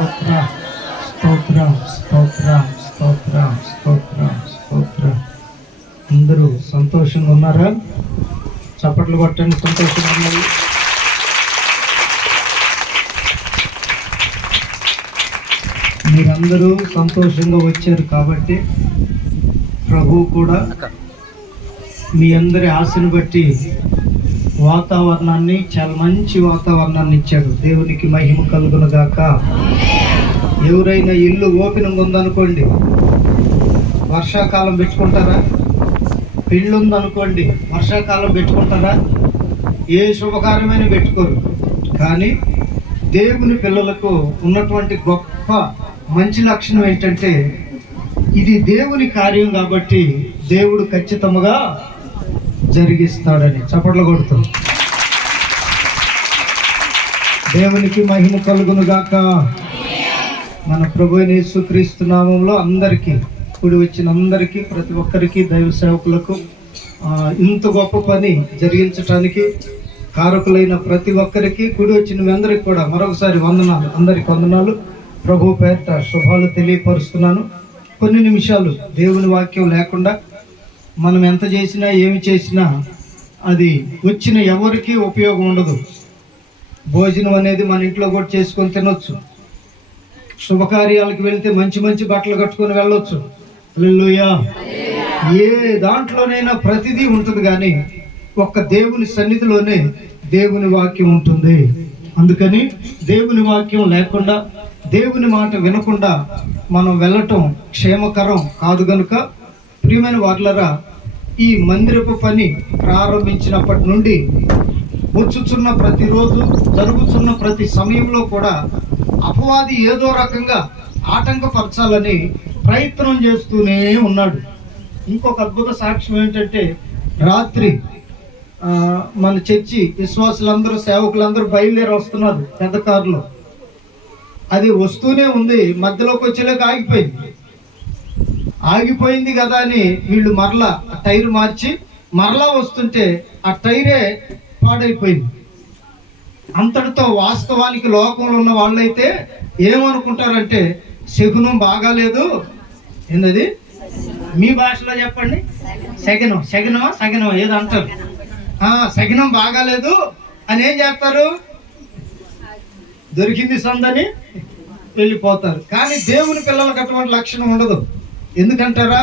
స్తోత్రం స్తోత్రం స్తోత్రం స్తోత్రం స్తోత్రం స్తోత్రం. అందరూ సంతోషంగా ఉన్నారా? చప్పట్లు కొట్టండి. సంతోషంగా ఉన్నారు. మీరందరూ సంతోషంగా వచ్చారు కాబట్టి ప్రభువు కూడా మీ అందరి ఆశను బట్టి వాతావరణాన్ని, చాలా మంచి వాతావరణాన్ని ఇచ్చాడు. దేవునికి మహిమ కలుగును గాక. ఎవరైనా ఇల్లు ఓపెనింగ్ ఉందనుకోండి, వర్షాకాలం పెట్టుకుంటారా? పెళ్ళి ఉందనుకోండి, వర్షాకాలం పెట్టుకుంటారా? ఏ శుభకార్యమైన పెట్టుకోరు. కానీ దేవుని పిల్లలకు ఉన్నటువంటి గొప్ప మంచి లక్షణం ఏంటంటే, ఇది దేవుని కార్యం కాబట్టి దేవుడు ఖచ్చితంగా జరిగిస్తాడని. చప్పట్లు కొడుతాం. దేవునికి మహిమ కలుగును గాక. మన ప్రభువైన యేసుక్రీస్తు నామములో అందరికీ, కూడి వచ్చిన అందరికీ, ప్రతి ఒక్కరికి, దైవ సేవకులకు ఇంత గొప్ప పని జరిగించటానికి కారకులైన ప్రతి ఒక్కరికి, కూడి వచ్చిన మీ అందరికి కూడా మరొకసారి వందనాలు. అందరికి వందనాలు. ప్రభు పేరిట శుభాలు తెలియపరుస్తున్నాను. కొన్ని నిమిషాలు దేవుని వాక్యం లేకుండా మనం ఎంత చేసినా ఏమి చేసినా అది వచ్చిన ఎవరికి ఉపయోగం ఉండదు. భోజనం అనేది మన ఇంట్లో కూడా చేసుకొని తినొచ్చు. శుభకార్యాలకు వెళ్తే మంచి మంచి బట్టలు కట్టుకొని వెళ్ళొచ్చు. హల్లెలూయా. ఏ దాంట్లోనైనా ప్రతిదీ ఉంటుంది, కానీ ఒక్క దేవుని సన్నిధిలోనే దేవుని వాక్యం ఉంటుంది. అందుకని దేవుని వాక్యం లేకుండా, దేవుని మాట వినకుండా మనం వెళ్ళటం క్షేమకరం కాదు. గనుక ప్రియమైన వార్లరా, ఈ మందిరపు పని ప్రారంభించినప్పటి నుండి వచ్చుచున్న ప్రతిరోజు, జరుగుతున్న ప్రతి సమయంలో కూడా అపవాది ఏదో రకంగా ఆటంకపరచాలని ప్రయత్నం చేస్తూనే ఉన్నాడు. ఇంకొక అద్భుత సాక్ష్యం ఏంటంటే, రాత్రి మన చర్చి విశ్వాసులందరూ, సేవకులందరూ బయలుదేరి వస్తున్నారు పెద్ద కారులో. అది వస్తూనే ఉంది, మధ్యలోకి వచ్చేలాగా ఆగిపోయింది కదా అని వీళ్ళు మరలా టైర్ మార్చి మరలా వస్తుంటే ఆ టైరే పాడైపోయింది. అంతటితో వాస్తవానికి లోకంలో ఉన్న వాళ్ళైతే ఏమనుకుంటారంటే, శకునం బాగాలేదు. ఏంటది మీ భాషలో చెప్పండి? సగనం ఏదో అంటారు. సగనం బాగాలేదు అని ఏం చేస్తారు? దొరికింది సందని వెళ్ళిపోతారు. కానీ దేవుని పిల్లలకు అటువంటి లక్షణం ఉండదు. ఎందుకంటారా?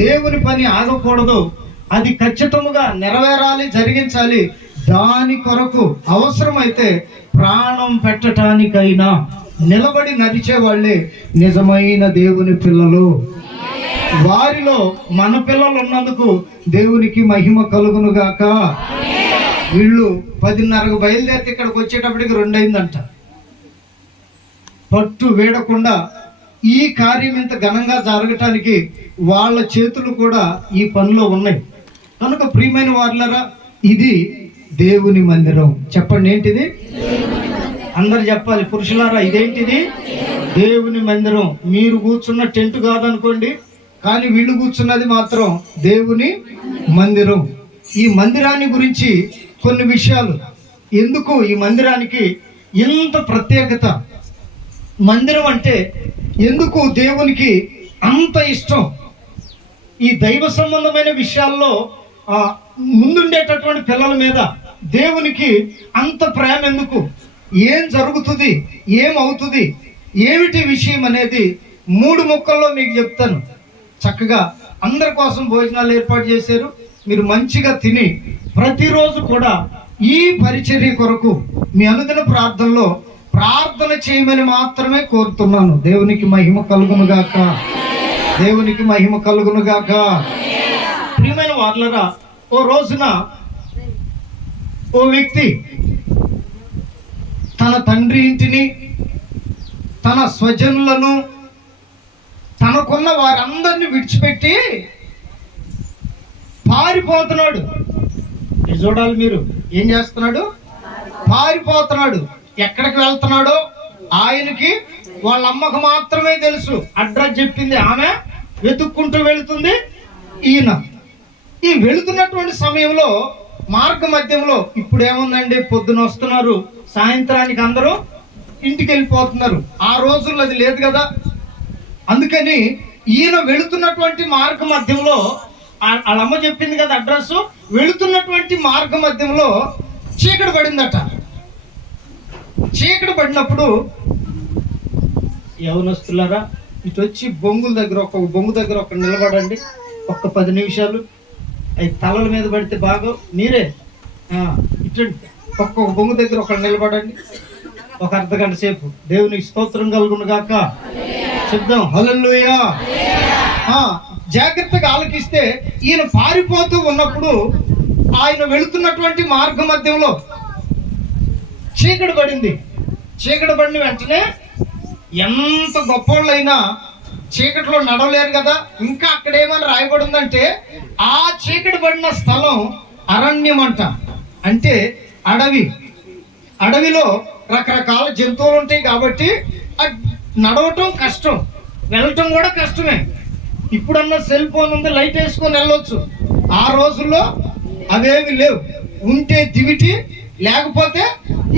దేవుని పని ఆగకూడదు. అది ఖచ్చితంగా నెరవేరాలి, జరిగించాలి. దాని కొరకు అవసరమైతే ప్రాణం పెట్టడానికైనా నిలబడి నడిచే వాళ్ళే నిజమైన దేవుని పిల్లలు. వారిలో మన పిల్లలు ఉన్నందుకు దేవునికి మహిమ కలుగును గాక. వీళ్ళు 10:30కు బయలుదేరితే ఇక్కడికి వచ్చేటప్పటికి 2 అయిందంట. పట్టు వేడకుండా ఈ కార్యం ఇంత ఘనంగా జరగటానికి వాళ్ళ చేతులు కూడా ఈ పనిలో ఉన్నాయి. కనుక ప్రియమైన వార్లరా, ఇది దేవుని మందిరం. చెప్పండి, ఏంటిది? అందరు చెప్పాలి. పురుషులారా, ఇదేంటిది? దేవుని మందిరం. మీరు కూర్చున్న టెంట్ కాదనుకోండి, కానీ వీళ్ళు కూర్చున్నది మాత్రం దేవుని మందిరం. ఈ మందిరాన్ని గురించి కొన్ని విషయాలు. ఎందుకు ఈ మందిరానికి ఇంత ప్రత్యేకత? మందిరం అంటే ఎందుకు దేవునికి అంత ఇష్టం? ఈ దైవ సంబంధమైన విషయాల్లో ముందుండేటటువంటి పిల్లల మీద దేవునికి అంత ప్రేమ ఎందుకు? ఏం జరుగుతుంది, ఏమవుతుంది, ఏమిటి విషయం అనేది 3 ముక్కల్లో మీకు చెప్తాను. చక్కగా అందరి కోసం భోజనాలు ఏర్పాటు చేశారు. మీరు మంచిగా తిని ప్రతిరోజు కూడా ఈ పరిచర్య కొరకు మీ అనుదిన ప్రార్థనలో ప్రార్థన చేయమని మాత్రమే కోరుతున్నాను. దేవునికి మహిమ కలుగును గాక. దేవునికి మహిమ కలుగును గాక. ప్రియమైన వార్లరా, ఓ రోజున ఓ వ్యక్తి తన తండ్రి ఇంటిని, తన స్వజనులను, తనకున్న వారందరినీ విడిచిపెట్టి పారిపోతున్నాడు. చూడాలి మీరు, ఏం చేస్తున్నాడు? పారిపోతున్నాడు. ఎక్కడికి వెళ్తున్నాడో ఆయనకి వాళ్ళ అమ్మకు మాత్రమే తెలుసు. అడ్రస్ చెప్పింది ఆమె, వెతుక్కుంటూ వెళుతుంది ఈయన. ఈ వెళుతున్నటువంటి సమయంలో మార్గ మధ్యంలో, ఇప్పుడు ఏముందండి, పొద్దున వస్తున్నారు, సాయంత్రానికి అందరూ ఇంటికి వెళ్ళిపోతున్నారు. ఆ రోజుల్లో అది లేదు కదా. అందుకని ఈయన వెళుతున్నటువంటి మార్గ మధ్యంలో వాళ్ళ అమ్మ చెప్పింది కదా అడ్రస్, వెళుతున్నటువంటి మార్గ మధ్యంలో చీకటి పడిందట. చీకటి పడినప్పుడు యవనస్తులారా ఇటు వచ్చి బొంగు దగ్గర ఒక నిలబడండి, ఒక్క 10 నిమిషాలు. అవి తలల మీద పడితే బాగా మీరే ఇటు ఒక్కొక్క బొంగు దగ్గర ఒక నిలబడండి, ఒక అర్ధగంట సేపు. దేవునికి స్తోత్రం కలుగును గాక. చెప్దాం హల్లెలూయా. జాగ్రత్తగా ఆలకిస్తే ఈయన పారిపోతూ ఉన్నప్పుడు ఆయన వెళుతున్నటువంటి మార్గ మధ్యంలో చీకటి పడింది. చీకటి పడిన వెంటనే ఎంత గొప్పోళ్ళైనా చీకటిలో నడవలేరు కదా. ఇంకా అక్కడ ఏమని రాయబడి ఉందంటే ఆ చీకటి పడిన స్థలం అరణ్యం అంట. అంటే అడవిలో రకరకాల జంతువులు ఉంటాయి కాబట్టి నడవటం కష్టం, వెళ్ళటం కూడా కష్టమే. ఇప్పుడన్నా సెల్ ఫోన్ ఉంది, లైట్ వేసుకొని వెళ్ళొచ్చు. ఆ రోజుల్లో అవేమి లేవు. ఉంటే దివిటి, లేకపోతే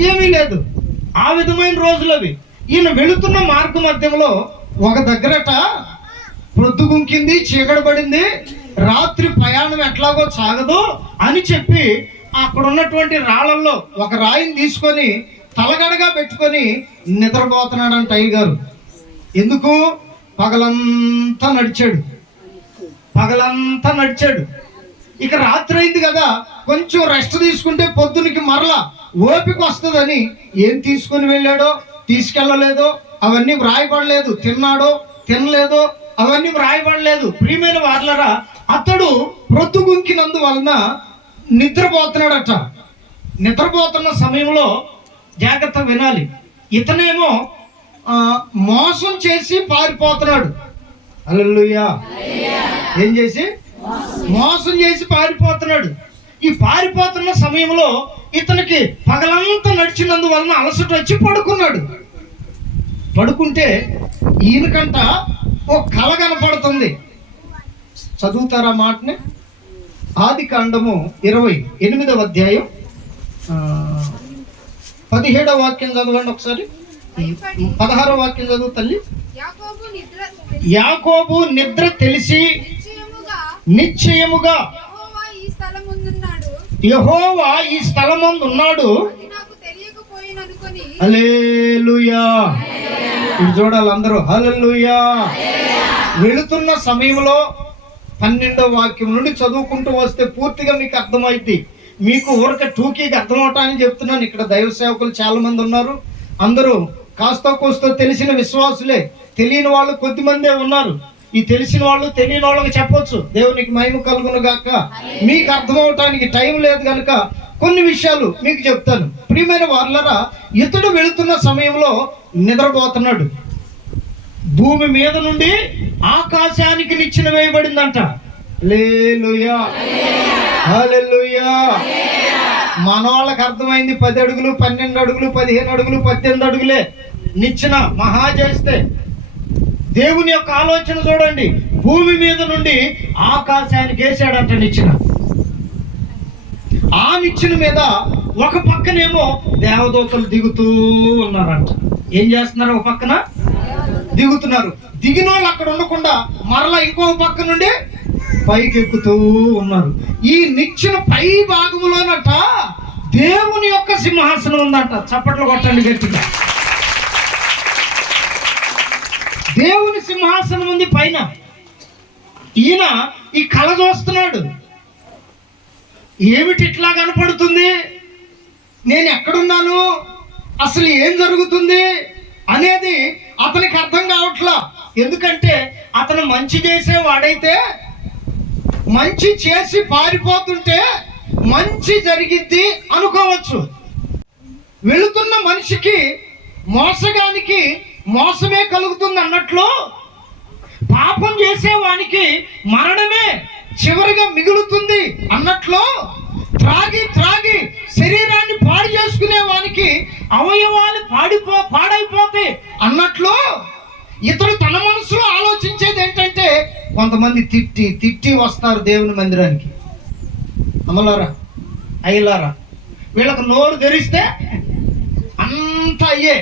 ఏమీ లేదు. ఆ విధమైన రోజులు అవి. ఈయన వెళుతున్న మార్గ మధ్యంలో ఒక దగ్గరట ప్రొద్దుగుంకింది, చీకటి పడింది, రాత్రి ప్రయాణం ఎట్లాగో సాగదు అని చెప్పి అక్కడ ఉన్నటువంటి రాళ్ళల్లో ఒక రాయిని తీసుకొని తలగడగా పెట్టుకొని నిద్రపోతున్నాడంట అయ్యగారు. ఎందుకు? పగలంతా నడిచాడు. ఇక రాత్రి అయింది కదా, కొంచెం రెస్ట్ తీసుకుంటే పొద్దునికి మరలా ఓపిక వస్తుందని ఏం తీసుకుని వెళ్ళాడో తీసుకెళ్ళలేదో అవన్నీ వ్రాయబడలేదు. తిన్నాడో తినలేదో అవన్నీ వ్రాయబడలేదు. ప్రియమైన వార్లరా, అతడు ప్రొద్దుగుంకినందువలన నిద్రపోతున్నాడట. నిద్రపోతున్న సమయంలో జాగ్రత్త వినాలి. ఇతనేమో మోసం చేసి పారిపోతున్నాడు. హల్లెలూయా. ఏం చేసి? మోసం చేసి పారిపోతున్నాడు. ఈ పారిపోతున్న సమయంలో ఇతనికి పగలంతా నడిచినందువలన అలసట వచ్చి పడుకుంటే ఈయనకంట ఓ కల కనపడుతుంది. చదువుతారా మాటని? ఆదికాండము 28వ అధ్యాయం 17వ వాక్యం చదవండి ఒకసారి. 16వ వాక్యం చదువు తల్లి. యాకోబు నిద్ర తెలిసి నిశ్చయముగా యెహోవా ఈ స్థలమందున్నాడు. హల్లెలూయా. ఇది చూడాలి అందరూ. హల్లెలూయా. వెళుతున్న సమయంలో 12వ వాక్యం నుండి చదువుకుంటూ వస్తే పూర్తిగా మీకు అర్థమైంది. మీకు ఊరక టూకీకి అర్థమవటానికి చెప్తున్నాను. ఇక్కడ దైవ సేవకులు చాలా మంది ఉన్నారు. అందరూ కాస్త కోస్తో తెలిసిన విశ్వాసులే, తెలియని వాళ్ళు కొద్దిమందే ఉన్నారు. ఈ తెలిసిన వాళ్ళు తెలియని వాళ్ళకి చెప్పొచ్చు. దేవునికి మహిమ కలుగును గాక. మీకు అర్థమవటానికి టైం లేదు కనుక కొన్ని విషయాలు మీకు చెప్తాను. ప్రియమైన వార్లరా, ఇతడు వెళుతున్న సమయంలో నిద్రపోతున్నాడు. భూమి మీద నుండి ఆకాశానికి నిచ్చెన వేయబడిందంట. హల్లెలూయా. హల్లెలూయా. మన వాళ్ళకి అర్థమైంది 10 అడుగులు, 12 అడుగులు, 15 అడుగులు, 18 అడుగులే నిచ్చెన మహా చేస్తే. దేవుని యొక్క ఆలోచన చూడండి. భూమి మీద నుండి ఆకాశానికి వేసాడంట నిచ్చెన. ఆ నిచ్చెన మీద ఒక పక్కనేమో దేవదూతలు దిగుతూ ఉన్నారంట. ఏం చేస్తున్నారు? ఒక పక్కన దిగుతున్నారు. దిగిన వాళ్ళు అక్కడ ఉండకుండా మరలా ఇంకో పక్క నుండి పైకి ఎక్కుతూ ఉన్నారు. ఈ నిచ్చెన పై భాగంలోనట దేవుని యొక్క సింహాసనం ఉందంట. చప్పట్లు కొట్టండి గట్టిగా. దేవుని సింహాసనం ఉంది పైన. ఈయన ఈ కళ చూస్తున్నాడు. ఏమిటి ఇట్లా కనపడుతుంది? నేను ఎక్కడున్నాను? అసలు ఏం జరుగుతుంది అనేది అతనికి అర్థం కావట్లా. ఎందుకంటే అతను మంచి చేసేవాడైతే మంచి చేసి పారిపోతుంటే మంచి జరిగిద్ది అనుకోవచ్చు. వెళుతున్న మనిషికి మోసగానికి మోసమే కలుగుతుంది అన్నట్లు పాపం చేసేవానికి మరణమే చివరిగా మిగులుతుంది అన్నట్లు త్రాగి శరీరాన్ని పాడు చేసుకునే వానికి అవయవాలు పాడైపోతాయి అన్నట్లు ఇతడు తన మనసులో ఆలోచించేది ఏంటంటే కొంతమంది తిట్టి వస్తారు దేవుని మందిరానికి. అమ్మలారా, అయ్యలారా, వీళ్ళకు నోరు తెరిస్తే అంతా అయ్యే.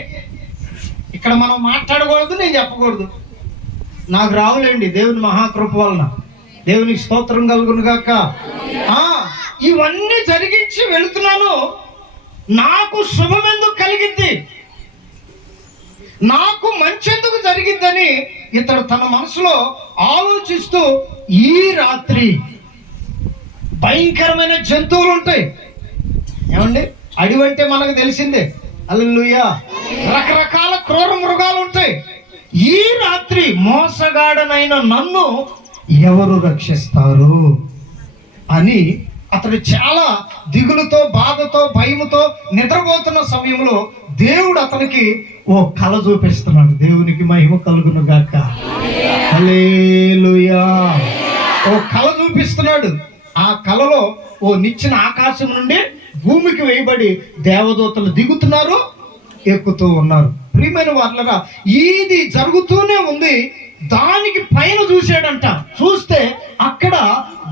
ఇక్కడ మనం మాట్లాడకూడదు, నేను చెప్పకూడదు. నాకు రావులేండి దేవుని మహాకృప వలన. దేవునికి స్తోత్రం కలుగును గాక. ఇవన్నీ జరిగించి వెళుతున్నాను, నాకు శుభం ఎందుకు కలిగింది, నాకు మంచి ఎందుకు జరిగిందని ఇతడు తన మనసులో ఆలోచిస్తూ, ఈ రాత్రి భయంకరమైన జంతువులు ఉంటాయి. ఏమండి, అడవి అంటే మనకు తెలిసిందే. హల్లెలూయా. రకరకాల క్రూర మృగాలు ఉంటాయి. ఈ రాత్రి మోసగాడనైన నన్ను ఎవరు రక్షిస్తారు అని అతడు చాలా దిగులుతో, బాధతో, భయముతో నిద్రపోతున్న సమయంలో దేవుడు అతనికి ఓ కళ చూపిస్తున్నాడు. దేవునికి మహిమ కలుగును గాక. హల్లెలూయా. ఓ కళ చూపిస్తున్నాడు. ఆ కళలో ఓ నిచ్చెన ఆకాశం నుండి భూమికి వేయబడి దేవదూతలు దిగుతున్నారు, ఎక్కుతూ ఉన్నారు. ప్రియమైన వాళ్ళరా, ఇది జరుగుతూనే ఉంది. దానికి పైన చూశాడంట. చూస్తే అక్కడ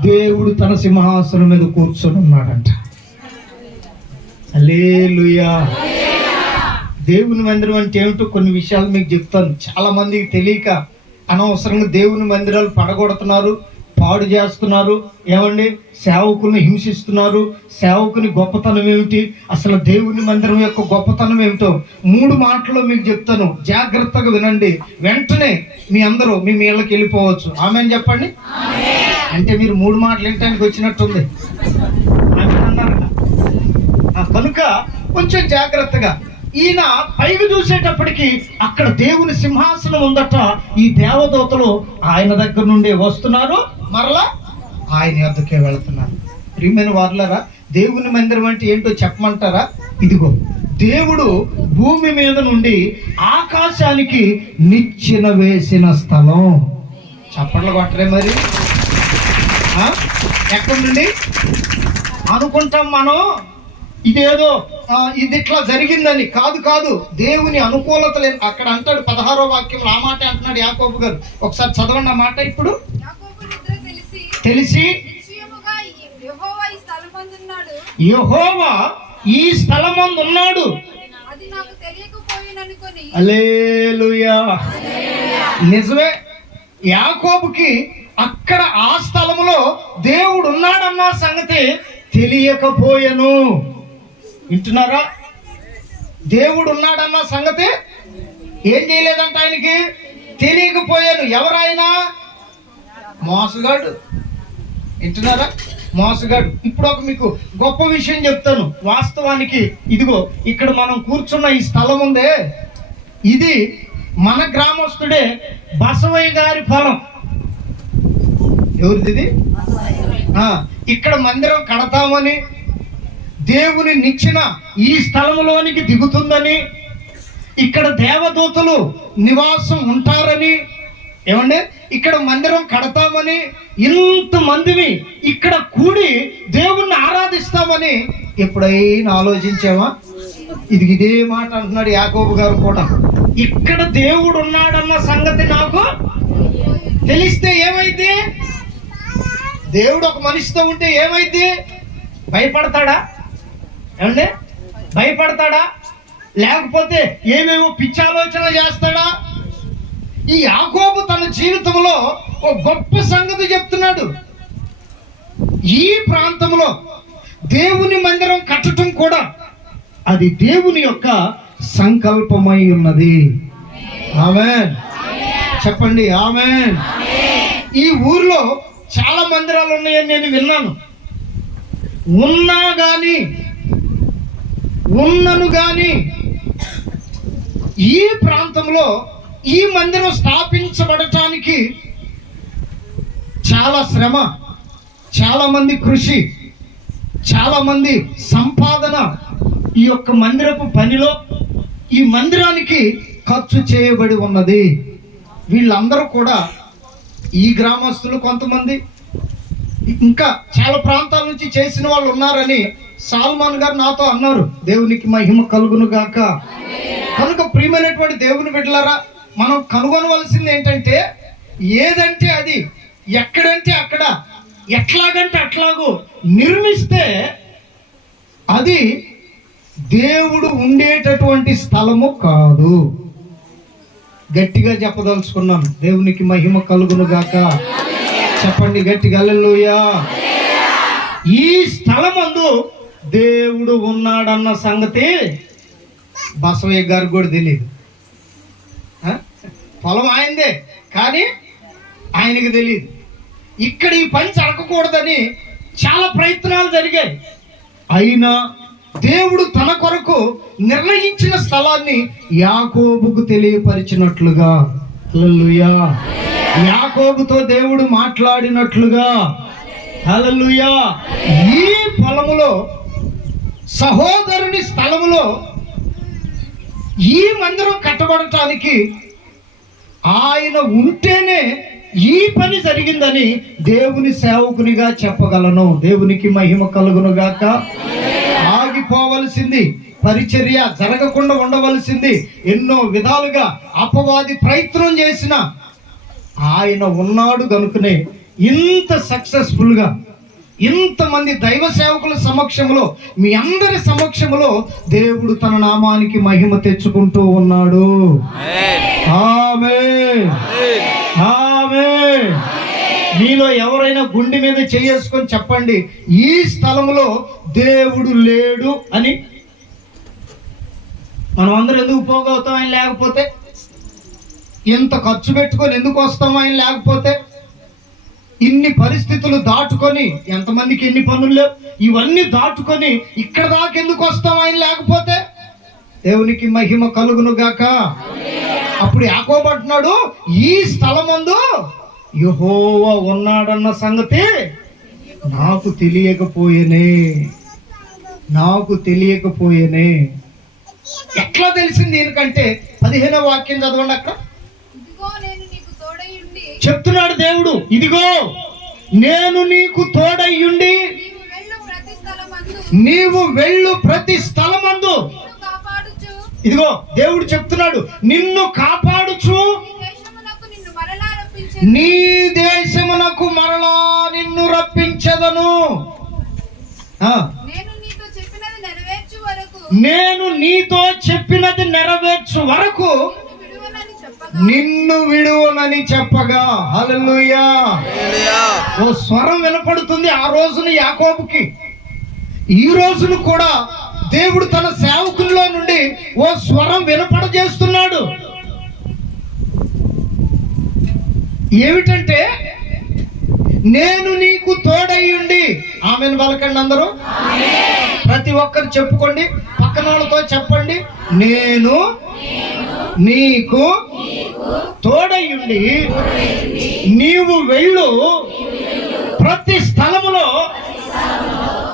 దేవుడు తన సింహాసనం మీద కూర్చొని ఉన్నాడంట. హల్లెలూయా. దేవుని మందిరం అంటే ఏమిటో కొన్ని విషయాలు మీకు చెప్తాను. చాలా మందికి తెలియక అనవసరంగా దేవుని మందిరాలు పడగొడుతున్నారు, పాడు చేస్తున్నారు. ఏమండి, సేవకుల్ని హింసిస్తున్నారు. సేవకుని గొప్పతనం ఏమిటి, అసలు దేవుని మందిరం యొక్క గొప్పతనం ఏమిటో 3 మాటల్లో మీకు చెప్తాను. జాగ్రత్తగా వినండి. వెంటనే మీ అందరూ మీ ఇళ్ళకి వెళ్ళిపోవచ్చు. ఆమేన్ చెప్పండి. అంటే మీరు 3 మాటలు వినటానికి వచ్చినట్టుంది. ఆమేన్ అన్నారు. కనుక కొంచెం జాగ్రత్తగా. ఈయన పైకి చూసేటప్పటికి అక్కడ దేవుని సింహాసనం ఉందట. ఈ దేవదూతలు ఆయన దగ్గర నుండి వస్తున్నారు, మరలా ఆయన వద్దకే వెళుతున్నారు. ప్రియమైన వారులారా, దేవుని మందిరం అంటే ఏంటో చెప్పమంటారా? ఇదిగో, దేవుడు భూమి మీద నుండి ఆకాశానికి నిచ్చెన వేసిన స్థలం. చప్పట్లు కొట్టరే మరి. ఎక్కడి నుండి అనుకుంటాం మనం ఇదేదో ఇది ఇట్లా జరిగిందని. కాదు కాదు, దేవుని అనుకూలత లేదు. అక్కడ అంటాడు 16వ వాక్యం, ఆ మాట అంటున్నాడు యాకోబు గారు. ఒకసారి చదవండి ఆ మాట. ఇప్పుడు తెలిసి యెహోవా ఈ స్థలమందు ఉన్నాడు. హల్లెలూయా. నిజమే, యాకోబుకి అక్కడ ఆ స్థలములో దేవుడు ఉన్నాడన్న సంగతి తెలియకపోయాను. వింటున్నారా? దేవుడు ఉన్నాడన్న సంగతి ఏం చేయలేదంట, ఆయనకి తెలియకపోయాను. ఎవరైనా మోసగాడు. వింటున్నారా? మోసగాడు. ఇప్పుడు ఒక మీకు గొప్ప విషయం చెప్తాను. వాస్తవానికి ఇదిగో ఇక్కడ మనం కూర్చున్న ఈ స్థలం ఉందే, ఇది మన గ్రామస్తుడే బసవయ్య గారి పొలం. ఎవరిది? ఇక్కడ మందిరం కడతామని, దేవుని నిచ్చెన ఈ స్థలంలోనికి దిగుతుందని, ఇక్కడ దేవదూతలు నివాసం ఉంటారని, ఏమండి ఇక్కడ మందిరం కడతామని, ఇంతమందిని ఇక్కడ కూడి దేవుణ్ణి ఆరాధిస్తామని ఎప్పుడైనా ఆలోచించావా? ఇదే మాట అంటున్నాడు యాకోబు గారు కూడా. ఇక్కడ దేవుడు ఉన్నాడన్న సంగతి నాకు తెలిస్తే ఏమైంది? దేవుడు ఒక మనిషితో ఉంటే ఏమైంది? భయపడతాడా? ఏమండి, భయపడతాడా? లేకపోతే ఏమేమో పిచ్చాలోచన చేస్తాడా? ఈ యాకోబు తన జీవితంలో ఒక గొప్ప సంగతి చెప్తున్నాడు. ఈ ప్రాంతంలో దేవుని మందిరం కట్టడం కూడా అది దేవుని యొక్క సంకల్పమై ఉన్నది. ఆమేన్ చెప్పండి. ఆమేన్. ఈ ఊర్లో చాలా మందిరాలు ఉన్నాయని నేను విన్నాను. ఉన్నను గాని ఈ ప్రాంతంలో ఈ మందిరం స్థాపించబడటానికి చాలా శ్రమ, చాలా మంది కృషి, చాలా మంది సంపాదన ఈ యొక్క మందిరపు పనిలో, ఈ మందిరానికి ఖర్చు చేయబడి ఉన్నది. వీళ్ళందరూ కూడా ఈ గ్రామస్తులు, కొంతమంది ఇంకా చాలా ప్రాంతాల నుంచి చేసిన వాళ్ళు ఉన్నారని సాల్మాన్ గారు నాతో అన్నారు. దేవునికి మహిమ కలుగును గాక. కనుక ప్రియమైనటువంటి దేవుని బిడ్డలారా, మనం కనుగొనవలసింది ఏంటంటే, ఏదంటే అది, ఎక్కడంటే అక్కడ, ఎట్లాగంటే అట్లాగూ నిర్మిస్తే అది దేవుడు ఉండేటటువంటి స్థలము కాదు. గట్టిగా చెప్పదలుచుకున్నాను. దేవునికి మహిమ కలుగును గాక. చెప్పండి గట్టిగా హల్లెలూయా. ఈ స్థలమందు దేవుడు ఉన్నాడన్న సంగతి బసవయ్య గారికి కూడా తెలియదు. పొలం ఆయనదే, కానీ ఆయనకి తెలియదు. ఇక్కడ ఈ పని జరగకూడదని చాలా ప్రయత్నాలు జరిగాయి. అయినా దేవుడు తన కొరకు నిర్ణయించిన స్థలాన్ని యాకోబుకు తెలియపరిచినట్లుగా, హల్లెలూయా, యాకోబుతో దేవుడు మాట్లాడినట్లుగా, హల్లెలూయా, ఈ పొలములో సహోదరుని స్థలములో ఈ మందిరం కట్టబడటానికి ఆయన ఉంటేనే ఈ పని జరిగిందని దేవుని సేవకునిగా చెప్పగలను. దేవునికి మహిమ కలుగును గాక. ఆగిపోవలసింది పరిచర్య, జరగకుండా ఉండవలసింది ఎన్నో విధాలుగా అపవాది ప్రయత్నం చేసిన ఆయన ఉన్నాడు గనుకనే ఇంత సక్సెస్ఫుల్గా ఇంతమంది దైవ సేవకుల సమక్షంలో, మీ అందరి సమక్షంలో దేవుడు తన నామానికి మహిమ తెచ్చుకుంటూ ఉన్నాడు. ఆమేన్, ఆమేన్. మీలో ఎవరైనా గుండె మీద చేసుకొని చెప్పండి, ఈ స్థలంలో దేవుడు లేడు అని. మనం అందరం ఎందుకు పోగవుతాం ఆయన లేకపోతే? ఇంత ఖర్చు పెట్టుకొని ఎందుకు వస్తాం ఆయన లేకపోతే? ఇన్ని పరిస్థితులు దాటుకొని, ఎంతమందికి ఎన్ని పనులు లేవు, ఇవన్నీ దాటుకొని ఇక్కడ దాకా ఎందుకు వస్తాం ఆయన లేకపోతే? దేవునికి మహిమ కలుగును గాక. అప్పుడు యాకోబు అంటున్నాడు, ఈ స్థలమందు యెహోవా ఉన్నాడన్న సంగతి నాకు తెలియకపోయేనే, నాకు తెలియకపోయేనే. ఎట్లా తెలిసింది ఎందుకంటే 15వ వాక్యం చదవండి. అక్కడ చెప్తున్నాడు దేవుడు, ఇదిగో నేను నీకు తోడయ్యుండి నీవు వెళ్ళు ప్రతి స్థలమందు. ఇదిగో దేవుడు చెప్తున్నాడు, నిన్ను కాపాడుచు నీ దేశమునకు మరలా నిన్ను రప్పించదను. నేను నీతో చెప్పినది నెరవేర్చు వరకు నిన్ను విడువనని చెప్పగా, హల్లెలూయా. ఓ స్వరం వినపడుతుంది ఆ రోజున యాకోబుకి. ఈ రోజును కూడా దేవుడు తన సేవకుల్లో నుండి ఓ స్వరం వినపడజేస్తున్నాడు. ఏమిటంటే, నేను నీకు తోడయ్యుండి. ఆమెను పలకండి అందరూ, ప్రతి ఒక్కరు చెప్పుకోండి, పక్కన వాళ్ళతో చెప్పండి, నేను నీకు తోడయ్యుండి నీవు వెళ్ళు ప్రతి స్థలములో.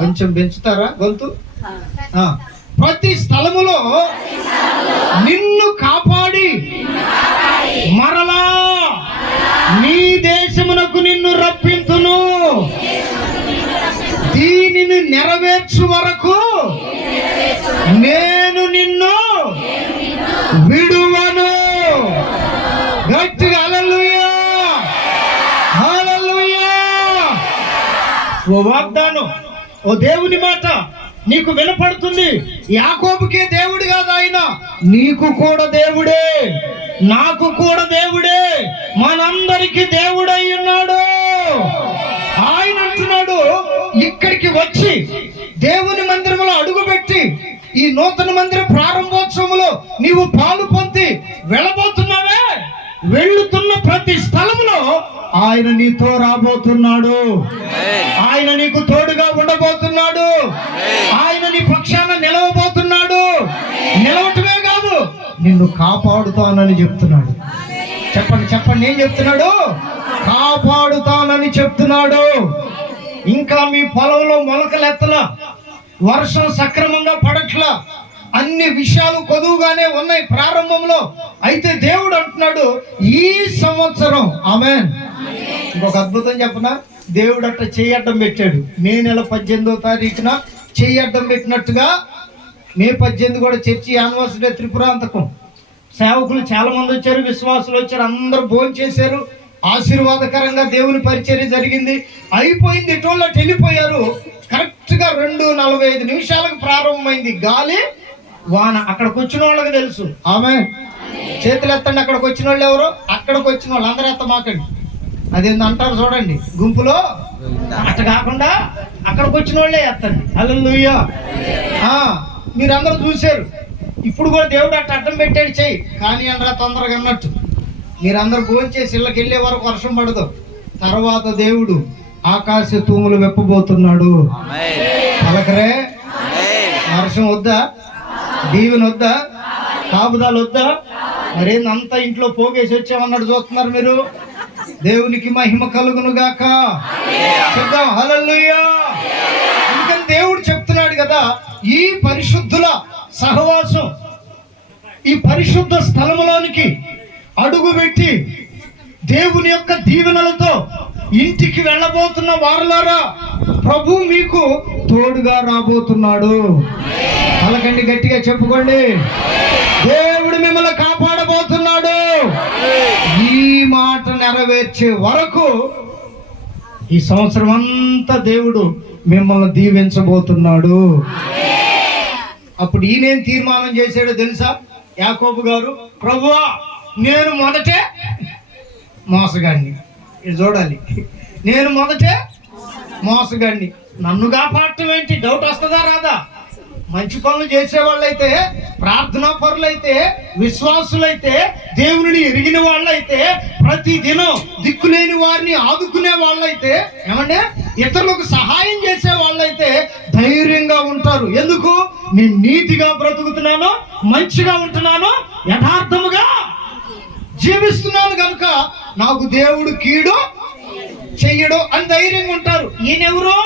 కొంచెం పెంచుతారా గొంతు? ప్రతి స్థలములో నిన్ను కాపాడి మరలా నీ దేశమునకు నిన్ను రప్పించును. దీనిని నెరవేర్చు వరకు నేను నిన్ను విడువను. గట్టిగా హల్లెలూయా, హల్లెలూయా. ఓ వాగ్దానం, ఓ దేవుని మాట నీకు వినపడుతుంది. యాకోబుకే దేవుడు కాదు ఆయన, నీకు కూడా దేవుడే, నాకు కూడా దేవుడే, మనందరికీ దేవుడై ఉన్నాడు. ఆయన అంటున్నాడు, ఇక్కడికి వచ్చి దేవుని మందిరంలో అడుగుపెట్టి ఈ నూతన మందిర ప్రారంభోత్సవంలో నీవు పాలు పొంది వెళ్ళబోతున్నావే, వెళ్ళుతున్న ప్రతి స్థలంలో ఆయన నీతో రాబోతున్నాడు. ఆయన నీకు తోడుగా ఉండబోతున్నాడు. ఆయన నీ పక్షాన నిలవబోతున్నాడు. నిలవటమే కాదు, నిన్ను కాపాడుతానని చెప్తున్నాడు. చెప్పండి చెప్పండి, ఏం చెప్తున్నాడు? కాపాడుతానని చెప్తున్నాడు. ఇంకా మీ పొలంలో మొలకలెత్తలా, వర్షం సక్రమంగా పడట్లా, అన్ని విషయాలు కొదువుగానే ఉన్నాయి ప్రారంభంలో. అయితే దేవుడు అంటున్నాడు, ఈ సంవత్సరం, ఆమేన్. ఇంకొక అద్భుతం చెప్పనా? దేవుడు అట్ట చేయడ్డం పెట్టాడు. మే నెల 18వ తారీఖున చేయడ్డం పెట్టినట్టుగా మే 18 కూడా చర్చి యానివర్సరీ త్రిపురాంతకం. సేవకులు చాలా మంది వచ్చారు, విశ్వాసులు వచ్చారు, అందరూ భోజనం చేశారు, ఆశీర్వాదకరంగా దేవుని పరిచర్య జరిగింది. అయిపోయింది, ఇటోళ్ళు వెళ్ళిపోయారు. కరెక్ట్గా 2:45 నిమిషాలకు ప్రారంభమైంది. గాలి వాన అక్కడికి వచ్చిన వాళ్ళకి తెలుసు. ఆమేన్. చేతులు ఎత్తండి. అక్కడికి వచ్చిన వాళ్ళు ఎవరు? అక్కడికి వచ్చిన వాళ్ళు అందరూ ఎత్తమాకండి. అదేంది అంటారు చూడండి, గుంపులో అట్ట కాకుండా అక్కడికి వచ్చిన వాళ్ళే ఎత్తండి. హల్లెలూయా. మీరందరూ చూశారు. ఇప్పుడు కూడా దేవుడు అట్ట అడ్డం పెట్టాడు చెయ్యి కానీ అనరా తొందరగా అన్నట్టు. మీరందరూ భోంచేసి ఇళ్ళకి వెళ్ళే వరకు వర్షం పడదు. తర్వాత దేవుడు ఆకాశ తూములు వెప్పబోతున్నాడు. పలకరే, వర్షం వద్దా? దీవెన వద్దా? కాపుదాలు వద్దా? మరేంది అంతా ఇంట్లో పోగేసి వచ్చామన్నాడు చూస్తున్నారు మీరు. దేవునికి మహిమ కలుగును గాక. చెప్దాం హల్లెలూయా. అందుకని దేవుడు చెప్తున్నాడు కదా, ఈ పరిశుద్ధుల సహవాసం, ఈ పరిశుద్ధ స్థలములోనికి అడుగు పెట్టి దేవుని యొక్క దీవెనలతో ఇంటికి వెళ్ళబోతున్న వారలారా, ప్రభు మీకు తోడుగా రాబోతున్నాడు. పలకండి, గట్టిగా చెప్పుకోండి. దేవుడు మిమ్మల్ని కాపాడబోతున్నాడు. ఈ మాట నెరవేర్చే వరకు ఈ సంవత్సరం అంతా దేవుడు మిమ్మల్ని దీవించబోతున్నాడు. అప్పుడు ఈయనేం తీర్మానం చేశాడో తెలుసా? యాకోబు గారు, ప్రభువా నేను మొదటే మోసగాడిని. ఇది చూడాలి, నేను మొదటే మోసగాడిని, నన్ను కాపాడటం ఏంటి? డౌట్ వస్తుందా రాదా? మంచి పనులు చేసేవాళ్ళైతే, ప్రార్థనా పరులైతే, విశ్వాసులైతే, దేవుని ఎరిగిన వాళ్ళైతే, ప్రతి దినం దిక్కులేని వారిని ఆదుకునే వాళ్ళైతే, ఏమంటే ఇతరులకు సహాయం చేసే వాళ్ళైతే ధైర్యంగా ఉంటారు. ఎందుకు? నేను నీతిగా బ్రతుకుతున్నాను, మంచిగా ఉంటున్నాను, యథార్థముగా జీవిస్తున్నాను కనుక నాకు దేవుడు కీడు చెయ్యడు అని ధైర్యంగా ఉంటారు. ఈయనెవరు?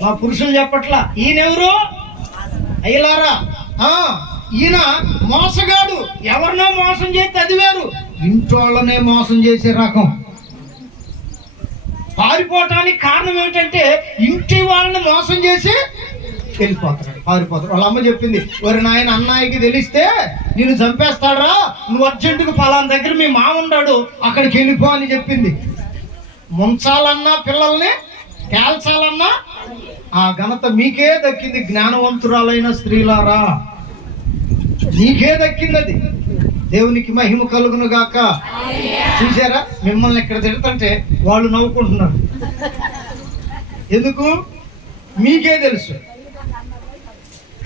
మా పురుషులు చెప్పట్లా. ఈయనెవరు? అయ్యలారా, ఈయన మోసగాడు. ఎవరినో మోసం చేస్తే అది వేరు, ఇంట్లోనే మోసం చేసే రకం. పారిపోవటానికి కారణం ఏంటంటే ఇంటి వాళ్ళని మోసం చేసి వెళ్ళిపోతాడు, పారిపోతాడు. వాళ్ళ అమ్మ చెప్పింది, ఒరి నాయన అన్నయ్యకి తెలిస్తే నేను చంపేస్తాడరా, నువ్వు అర్జెంటుగా పలానా దగ్గర మీ మామ ఉన్నాడు అక్కడికి వెళ్ళిపో అని చెప్పింది. ముంచాలన్నా పిల్లల్ని తేల్చాలన్నా ఆ ఘనత మీకే దక్కింది. జ్ఞానవంతురాలైన స్త్రీలారా, మీకే దక్కింది అది. దేవునికి మహిమ కలుగును గాక. చూసారా, మిమ్మల్ని ఇక్కడ తిడుతుంటే వాళ్ళు నవ్వుకుంటున్నారు. ఎందుకు? మీకే తెలుసు.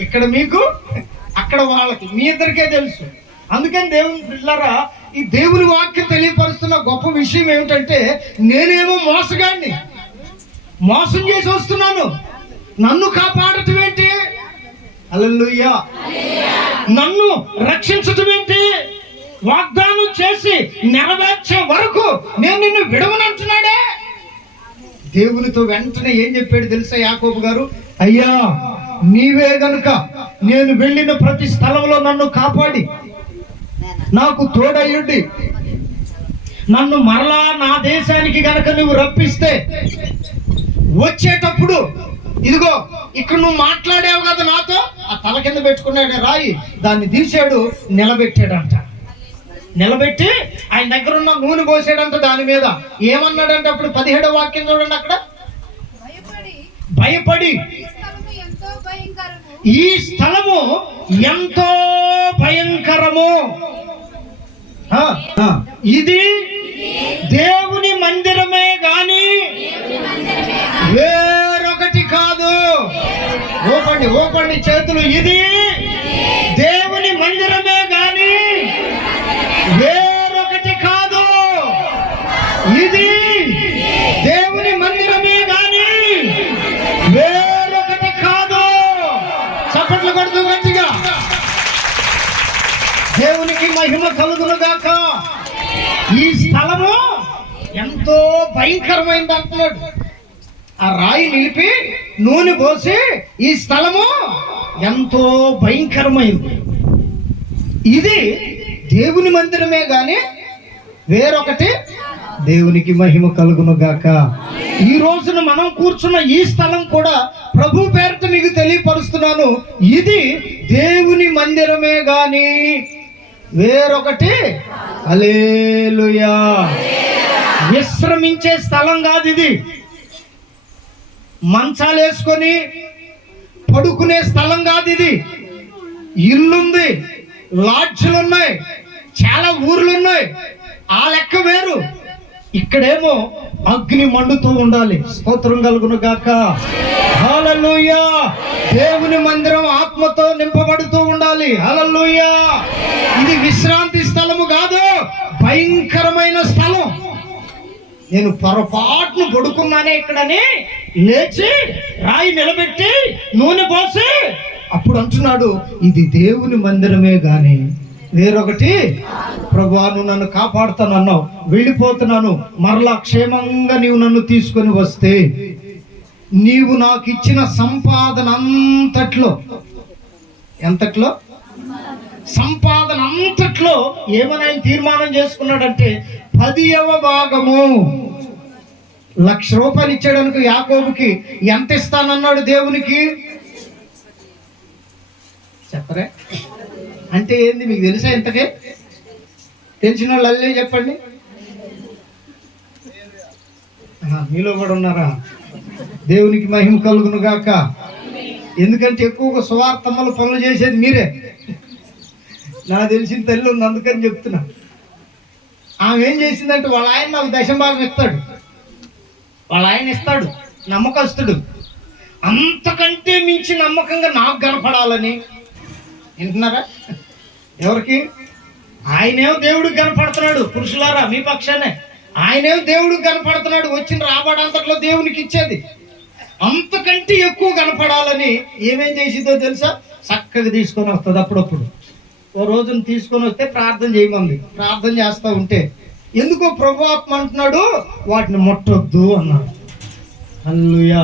ఇక్కడ మీకు, అక్కడ వాళ్ళకి, మీ ఇద్దరికే తెలుసు. అందుకని దేవుని బిడ్డలారా, ఈ దేవుని వాక్యం తెలియపరుస్తున్న గొప్ప విషయం ఏమిటంటే, నేనేమో మోసగాడిని, మోసం చేసి వస్తున్నాను, నన్ను కాపాడటం ఏంటి? హల్లెలూయా. నన్ను రక్షించటం ఏంటి? వాగ్దానం చేసి నెరవేర్చే వరకు నేను నిన్ను విడవనంటున్నాడే. దేవునితో వెంటనే ఏం చెప్పాడు తెలుసా యాకోబు గారు? అయ్యా నీవే గనుక నేను వెళ్ళిన ప్రతి స్థలంలో నన్ను కాపాడి నాకు తోడయ్యుండి నన్ను మరలా నా దేశానికి గనక నువ్వు రప్పిస్తే, వచ్చేటప్పుడు ఇదిగో ఇక్కడ నువ్వు మాట్లాడావు కదా నాతో, ఆ తల కింద పెట్టుకున్నాడు రాయి, దాన్ని తీసాడు, నిలబెట్టాడంట. నిలబెట్టి ఆయన దగ్గర ఉన్న నూనె పోసాడంట దాని మీద. ఏమన్నాడంటే అప్పుడు 17వ వాక్యం చూడండి, అక్కడ భయపడి ఈ స్థలము ఎంతో భయంకరము, ఇది దేవుని మందిరమే గాని వేరొకటి కాదు. ఓపండి ఓపండి చేతులు. ఇది దేవుని మందిరమే గాని వేరొకటి కాదు. ఇది దేవుని మందిరమే గాని వేరొకటి కాదు. చప్పట్లు కొడుతూ గట్టిగా దేవునికి మహిమ కలుగును గాక. ఈ స్థలము ఎంతో భయంకరమైంది అంటున్నాడు. ఆ రాయి నిలిపి నూనె పోసి ఈ స్థలము ఎంతో భయంకరమైంది, ఇది దేవుని మందిరమే గాని వేరొకటి. దేవునికి మహిమ కలుగును గాక. ఈ రోజున మనం కూర్చున్న ఈ స్థలం కూడా ప్రభు పేరిట మీకు తెలియపరుస్తున్నాను, ఇది దేవుని మందిరమే గాని వేరొకటి. హల్లెలూయా. విశ్రమించే స్థలం కాదు ఇది, మంచాలు వేసుకొని పడుకునే స్థలం కాదు ఇది. ఇల్లుంది, లాడ్జ్లు ఉన్నాయి, చాలా ఊర్లు ఉన్నాయి. ఆ లెక్క వేరు. ఇక్కడేమో అగ్ని మండుతూ ఉండాలి. స్తోత్రం కలుగును గాక. హల్లెలూయా. దేవుని మందిరం ఆత్మతో నింపబడుతూ ఉండాలి. హల్లెలూయా. ఇది విశ్రాంతి స్థలము కాదు, భయంకరమైన స్థలం. నేను పొరపాటును పడుకున్నానే ఇక్కడని లేచి రాయి నిలబెట్టి నూనె పోసి అప్పుడు అంటున్నాడు, ఇది దేవుని మందిరమే గాని వేరొకటి. ప్రభువా, నువ్వు నన్ను కాపాడుతానన్నావు, వెళ్ళిపోతున్నాను, మరలా క్షేమంగా నీవు నన్ను తీసుకొని వస్తే నీవు నాకు ఇచ్చిన సంపాదన అంతట్లో, ఎంతట్లో? సంపాదన అంతట్లో ఏమని ఆయన తీర్మానం చేసుకున్నాడంటే 10వ భాగము. 1,00,000 రూపాయలు ఇచ్చాడనుకో యాకోబుకి, ఎంత ఇస్తానన్నాడు దేవునికి? చెప్పరే? అంటే ఏంది మీకు తెలుసా? ఇంతకే తెలిసిన వాళ్ళు అల్లే చెప్పండి. మీలో కూడా ఉన్నారా? దేవునికి మహిమ కలుగును గాక. ఎందుకంటే ఎక్కువగా స్వార్థములు పనులు చేసేది మీరే. నాకు తెలిసిన తల్లి ఉంది, అందుకని చెప్తున్నా. ఆమె ఏం చేసిందంటే వాళ్ళ ఆయన నాకు దశభాగం ఇస్తాడు, వాళ్ళ ఆయన ఇస్తాడు, నమ్మకస్తుడు. అంతకంటే మించి నమ్మకంగా నాకు కనపడాలని. వింటున్నారా? ఎవరికి? ఆయనేమో దేవుడికి కనపడుతున్నాడు. పురుషులారా మీ పక్షానే, ఆయనేమో దేవుడికి కనపడుతున్నాడు. వచ్చిన రాబడంతట్లో దేవునికి ఇచ్చేది. అంతకంటే ఎక్కువ కనపడాలని ఏమేం చేసిందో తెలుసా? చక్కగా తీసుకొని వస్తుంది. అప్పుడప్పుడు ఓ రోజును తీసుకొని వస్తే ప్రార్థన చేయమంది. ప్రార్థన చేస్తూ ఉంటే ఎందుకో ప్రభు ఆత్మ అంటున్నాడు, వాటిని ముట్టొద్దు అన్నాడు. హల్లెలూయా,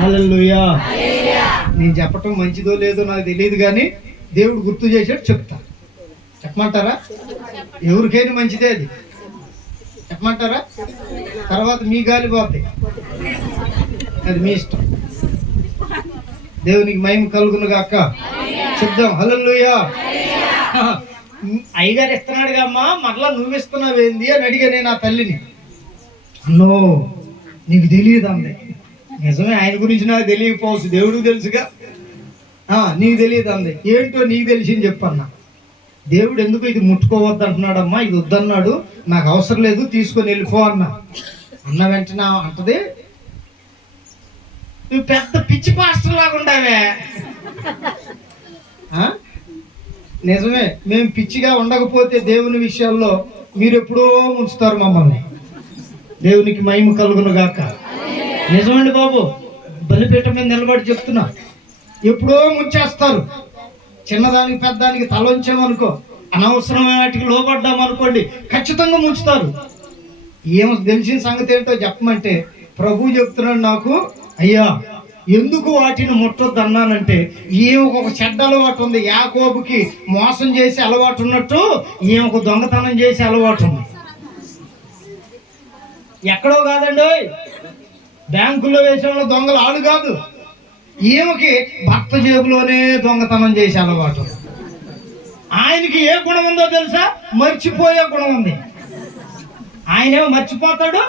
హల్లెలూయా. నేను చెప్పటం మంచిదో లేదో నాకు తెలియదు, కానీ దేవుడు గుర్తు చేసాడు, చెప్తా. చెప్పమంటారా? ఎవరికైనా మంచిదే అది. చెప్పమంటారా? తర్వాత మీ గాలి పోతాయి, అది మీ ఇష్టం. దేవునికి మహిమ కలుగును గాక. చెప్దాం హల్లెలూయా. అయ్యగారు ఇస్తున్నాడుగా అమ్మా, మరలా నువ్వు ఇస్తున్నావేంది అని అడిగా నేను ఆ తల్లిని. అన్నో నీకు తెలియదు అంది. నిజమే, ఆయన గురించి నాకు తెలియకపోవచ్చు, దేవుడికి తెలుసుగా. నీకు తెలియదు అంది. ఏంటో నీకు తెలిసింది చెప్పన్నా. దేవుడు ఎందుకు ఇది ముట్టుకోవద్దు అంటున్నాడమ్మా, ఇది వద్దన్నాడు, నాకు అవసరం లేదు, తీసుకొని వెళ్ళిపో అన్నా. అన్న వెంటనే అంటది, నువ్వు పెద్ద పిచ్చి పాస్టర్ లాగా ఉండవే. నిజమే, మేము పిచ్చిగా ఉండకపోతే దేవుని విషయాల్లో మీరు ఎప్పుడో ముంచుతారు మమ్మల్ని. దేవునికి మహిమ కలుగును గాక. నిజమండి బాబు, బలిపీఠం మీద నిలబడి చెప్తున్నా, ఎప్పుడో ముంచేస్తారు. చిన్నదానికి పెద్దదానికి తలొంచామనుకో, అనవసరమైన వాటికి లోబడ్డామనుకోండి, ఖచ్చితంగా ముంచుతారు. ఏమో తెలిసిన సంగతి ఏంటో చెప్పమంటే, ప్రభు చెప్తున్నాడు నాకు, అయ్యా ఎందుకు వాటిని ముట్టొద్దు అన్నానంటే, ఒక చెడ్డ అలవాటు ఉంది. యాకోబుకి మోసం చేసే అలవాటు ఉన్నట్టు ఒక దొంగతనం చేసే అలవాటు ఉంది. ఎక్కడో కాదండి, బ్యాంకుల్లో వేసే వాళ్ళ దొంగలు ఆడు కాదు. ఈమెకి భర్త జేబులోనే దొంగతనం చేసే అలవాటు. ఆయనకి ఏ గుణం ఉందో తెలుసా? మర్చిపోయే గుణం ఉంది. ఆయనేమో మర్చిపోతాడు.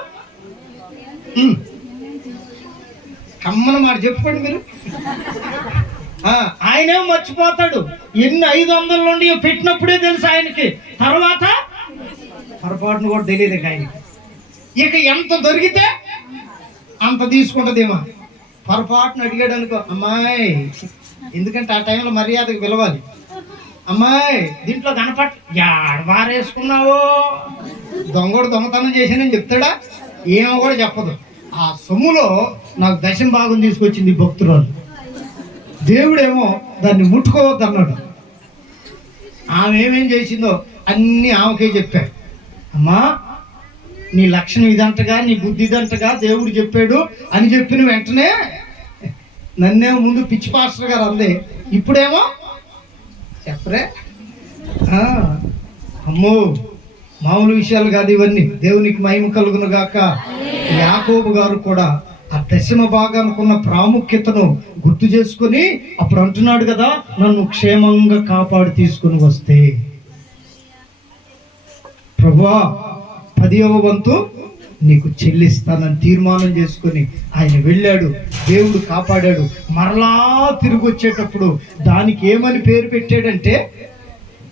కమ్మన మాట చెప్పుకోండి మీరు. ఆయనేమో మర్చిపోతాడు. ఎన్ని 500 నుండి పెట్టినప్పుడే తెలుసు ఆయనకి, తర్వాత పొరపాటును కూడా తెలియదు ఆయనకి. ఇక ఎంత దొరికితే అంత తీసుకుంటదేమో. పొరపాటును అడిగాడు అనుకో, అమ్మాయి, ఎందుకంటే ఆ టైంలో మర్యాదకు పిలవాలి, అమ్మాయి దీంట్లో కనపట్ వారేసుకున్నావో, దొంగడు దొంగతనం చేశానని చెప్తాడా? ఏమో కూడా చెప్పదు. ఆ సొమ్ములో నాకు దశం భాగం తీసుకొచ్చింది భక్తురాలు. దేవుడేమో దాన్ని ముట్టుకోవద్దు అన్నాడు. ఆమె ఏమేం చేసిందో అన్నీ ఆమెకే చెప్పాడు. అమ్మా, నీ లక్షణం ఇదంటగా, నీ బుద్ధి ఇదంటగా దేవుడు చెప్పాడు అని చెప్పిన వెంటనే నన్నేమో ముందు పిచ్చి పాస్టర్ గారు అందే, ఇప్పుడేమో చెప్పరే. అమ్మో, మామూలు విషయాలు కాదు ఇవన్నీ. దేవునికి మహిమ కలుగును గాక. యాకోబు గారు కూడా ఆ దశమ భాగానికి ఉన్న ప్రాముఖ్యతను గుర్తు చేసుకుని అప్పుడు అంటున్నాడు కదా, నన్ను క్షేమంగా కాపాడి తీసుకుని వస్తే ప్రభువా 10వ వంతు నీకు చెల్లిస్తానని తీర్మానం చేసుకుని ఆయన వెళ్ళాడు. దేవుడు కాపాడాడు. మరలా తిరిగి వచ్చేటప్పుడు దానికి ఏమని పేరు పెట్టాడంటే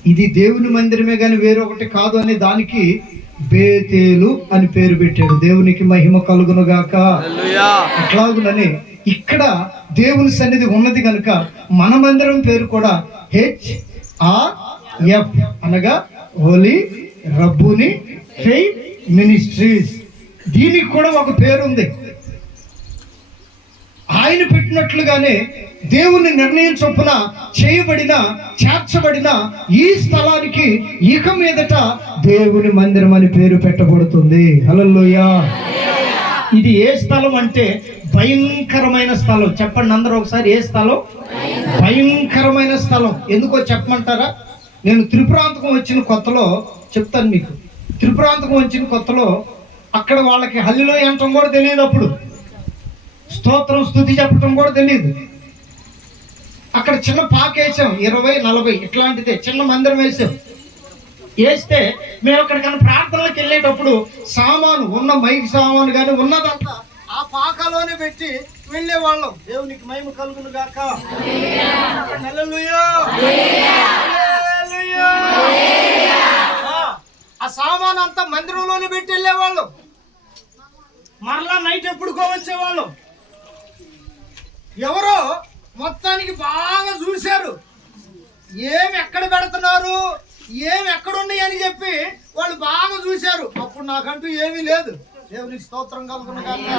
ఇది దేవుని మందిరమే కానీ వేరొకటి కాదు అనే దానికి బేతేలు అని పేరు పెట్టాడు. దేవునికి మహిమ కలుగును గాక. అట్లాగునని ఇక్కడ దేవుని సన్నిధి ఉన్నది కనుక మన మందిరం పేరు కూడా HRF అనగా హోలీ రబ్బూని ఫెయిత్ మినిస్ట్రీస్. దీనికి కూడా ఒక పేరు ఉంది. ఆయన పెట్టినట్లుగానే దేవుని నిర్ణయం చొప్పున చేయబడిన చేర్చబడిన ఈ స్థలానికి ఇక మీదట దేవుని మందిరం అని పేరు పెట్టబడుతుంది. హల్లెలూయా. ఇది ఏ స్థలం అంటే భయంకరమైన స్థలం. చెప్పండి అందరూ ఒకసారి, ఏ స్థలం? భయంకరమైన స్థలం. ఎందుకో చెప్పమంటారా? నేను త్రిపురాంతకం వచ్చిన కొత్తలో చెప్తాను మీకు. త్రిపురాంతకం వచ్చిన కొత్తలో అక్కడ వాళ్ళకి హల్లెలూయా అనటం కూడా తెలియదు. అప్పుడు స్తోత్రం స్తుతి చెప్పటం కూడా తెలియదు. అక్కడ చిన్న పాకేసాం, 20-40 ఇట్లాంటిదే చిన్న మందిరం వేసాం. వేస్తే మేము అక్కడికన్నా ప్రార్థనలకు వెళ్ళేటప్పుడు సామాను ఉన్న మైక్ సామాను కానీ ఉన్నదంతా ఆ పాకలోనే పెట్టి వెళ్ళేవాళ్ళం. దేవునికి మహిమ కలుగును గాక. హల్లెలూయా. హల్లెలూయా. ఆ సామాను అంతా మందిరంలోనే పెట్టి వెళ్ళేవాళ్ళం. మరలా నైట్ ఎప్పుడుకో వచ్చేవాళ్ళం. ఎవరో మొత్తానికి బాగా చూశారు, ఏమి ఎక్కడ పెడుతున్నారు, ఏమి ఎక్కడున్నాయి అని చెప్పి వాళ్ళు బాగా చూశారు. అప్పుడు నాకంటూ ఏమీ లేదు. దేవునికి స్తోత్రం కలుగును గాక.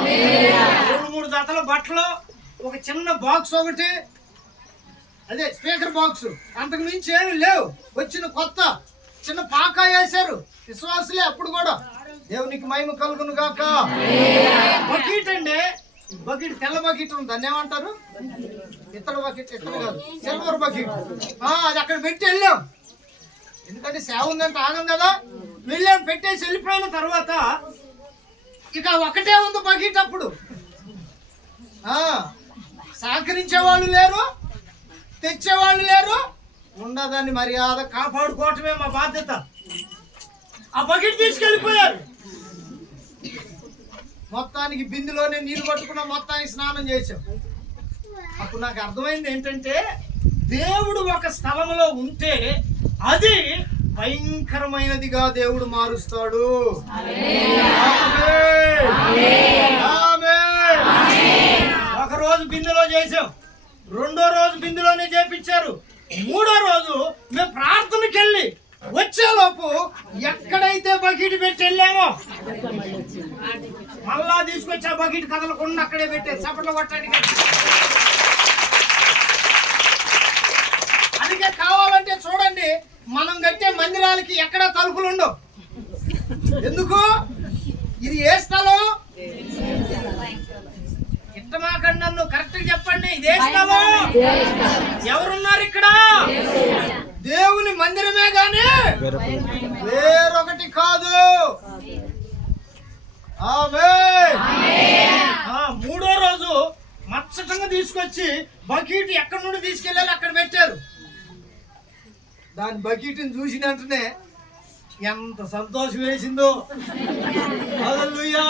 2-3 జతల బట్టలు, ఒక చిన్న బాక్స్ ఒకటి, అదే స్పీకర్ బాక్స్, అంతకు మించి ఏమి లేవు. వచ్చిన కొత్త చిన్న పాకా వేశారు విశ్వాసులే అప్పుడు కూడా. దేవునికి మహిమ కలుగును గాక. బకెట్ అండి, బకెట్, తెల్ల బకెట్ ఉంది, దాన్ని ఏమంటారు? ఇతర బకెట్, ఇతర కాదు, సిల్వర్ బకెట్. అది అక్కడ పెట్టి వెళ్ళాం. ఎందుకంటే సేవ ఉందంటే ఆగం కదా. వెళ్ళాం, పెట్టేసి వెళ్ళిపోయిన తర్వాత ఇక ఒకటే ఉంది బకెట్. అప్పుడు సహకరించేవాళ్ళు లేరు, తెచ్చేవాళ్ళు లేరు. ఉండదాన్ని మర్యాద కాపాడుకోవటమే మా బాధ్యత. ఆ బకెట్ తీసుకెళ్ళిపోయారు. మొత్తానికి బిందులోనే నీళ్ళు పట్టుకున్న, మొత్తానికి స్నానం చేశాం. అప్పుడు నాకు అర్థమైంది ఏంటంటే, దేవుడు ఒక స్థలంలో ఉంటే అది భయంకరమైనదిగా దేవుడు మారుస్తాడు. ఒక రోజు బిందులో చేసాం, 2వ రోజు బిందులోనే చేపించారు, 3వ రోజు మేము ప్రార్థనకి వెళ్ళి వచ్చేలోపు ఎక్కడైతే బకెట్ పెట్టి వెళ్ళామో మళ్ళా తీసుకొచ్చి ఆ బకెట్ కదలకుండా అక్కడే పెట్టారు. చప్పట్లు కొట్టడానికి. అందుకే కావాలంటే చూడండి, మనం కట్టే మందిరాలకి ఎక్కడ తలుపులు ఉండవు. ఎందుకు? ఇది ఏ స్థలం? ఇట్టమాకండి, నన్ను కరెక్ట్ చెప్పండి. ఇదే స్థలం. ఎవరున్నారు ఇక్కడ? దేవుని మందిరమే గాని వేరొకటి కాదు. ఆమేన్. 3వ రోజు మచ్చటంగా తీసుకొచ్చి బకెట్ ఎక్కడి నుండి తీసుకెళ్ళాలి అక్కడ పెట్టారు. దాని బకెట్ని చూసిన వెంటనే ఎంత సంతోషం వేసిందో. హల్లెలూయా.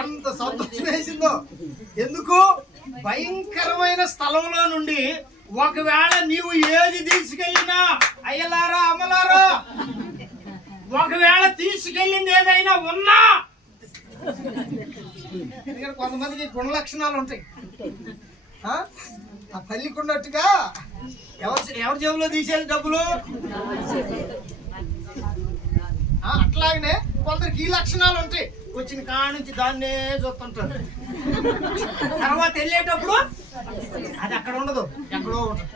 ఎంత సంతోషం వేసిందో. ఎందుకు? భయంకరమైన స్థలంలో నుండి ఒకవేళ నీవు ఏది తీసుకెళ్ళినా, అయ్యలారా అమ్మలారా, ఒకవేళ తీసుకెళ్ళింది ఏదైనా ఉన్నా, ఎందుకంటే కొంతమందికి గుణ లక్షణాలు ఉంటాయి. ఆ తల్లికి ఉన్నట్టుగా ఎవరి జేబులో తీసేది డబ్బులు, అట్లాగనే కొందరికి ఈ లక్షణాలు ఉంటాయి. వచ్చిన కాడ నుంచి దాన్నే చూస్తుంటారు. తర్వాత వెళ్ళేటప్పుడు అది అక్కడ ఉండదు, ఎక్కడో ఉంటుంది.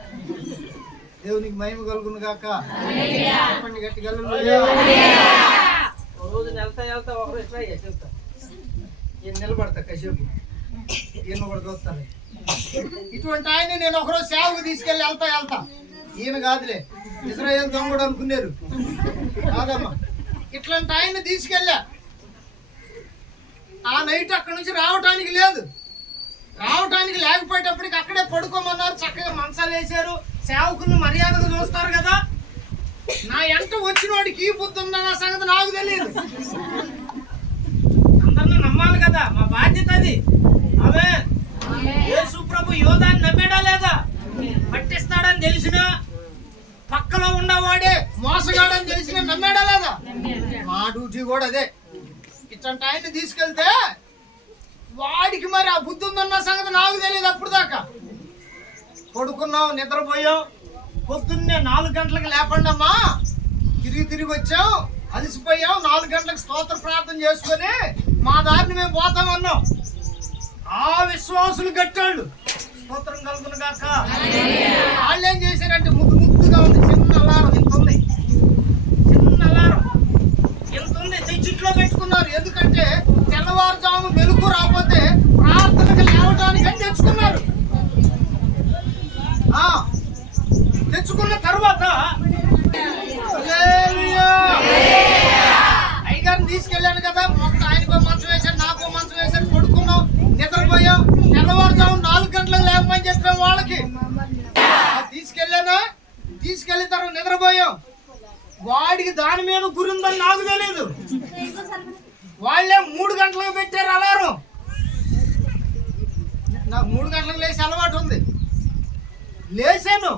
దేవునికి మహిమ కలుగును గాక. చెప్పండి గట్టిగా. రోజు వెళ్తా ఒకరు ఇట్లా చెప్తా, ఈయన నిలబడతా కాసేపు, ఈయన కూడా చూస్తాను. ఇటువంటి ఆయన నేను ఒకరోజు సేవకు తీసుకెళ్ళి వెళ్తా. ఈయన కాదులే, ఇజ్రాయేల్ దొంగడు అనుకున్నారు కాదమ్మా. ఇట్లాంటి ఆయన తీసుకెళ్ళా. ఆ నైట్ అక్కడ నుంచి రావటానికి లేదు. రావటానికి లేకపోయేటప్పటికి అక్కడే పడుకోమన్నారు. చక్కగా మంచాలు వేసారు. సేవకులను మర్యాదగా చూస్తారు కదా. నా ఎంట వచ్చిన వాడికి ఈ బుద్ధి ఉందన్న సంగతి నాకు తెలియదు. అందరిని నమ్మాలి కదా, మా బాధ్యత అది. యేసు ప్రభు యోధాన్ని నమ్మాడా లేదా? పట్టిస్తాడని తెలిసినా పక్కలో ఉన్నవాడే మోసగాడని తెలిసిన నమ్మాడా లేదా? మా డ్యూటీ కూడా అదే. ఇట్లాంటి ఆయన్ని తీసుకెళ్తే వాడికి మరి ఆ బుద్ధి ఉందన్న సంగతి నాకు తెలియదు. అప్పుడు దాకా పడుకున్నాం, నిద్రపోయాం. పొద్దున్నే 4 గంటలకు లేపండి అమ్మా, తిరిగి వచ్చాం, అలసిపోయాం, 4 గంటలకు స్తోత్ర ప్రార్థన చేసుకొని మా దారిని మేము పోతామన్నాం. ఆ విశ్వాసులు గట్టాళ్ళు, స్తోత్రం కలుగును గాక. వాళ్ళు ఏం చేశారంటే ముద్దుగా ఉంది, చిన్న అలారం ఇంత ఉంది, చిన్న అలారం ఇంత ఉంది, తెచ్చిట్లో పెట్టుకున్నారు. ఎందుకంటే తెల్లవారుజాము మెలుగు రాకపోతే ప్రార్థనకు లేవటానికి అని తెచ్చుకున్నారు. తెచ్చుకున్న తర్వాత అయ్యగారిని తీసుకెళ్ళాను కదా, ఆయనకో మంచం వేశారు, నాకో మంచం వేశారు, పడుకున్నాం, నిద్రపోయాం. తెల్లవారుజాము 4 గంటలకు లేకపోని చెప్పాం వాళ్ళకి. తీసుకెళ్ళిన తర్వాత నిద్రపోయాం. వాడికి దాని మీద గురిందని నాకు తెలియదు. వాళ్ళే 3 గంటలకు పెట్టారు అలారం. నాకు 3 గంటలకు లేచి అలవాటు ఉంది. లేచాను,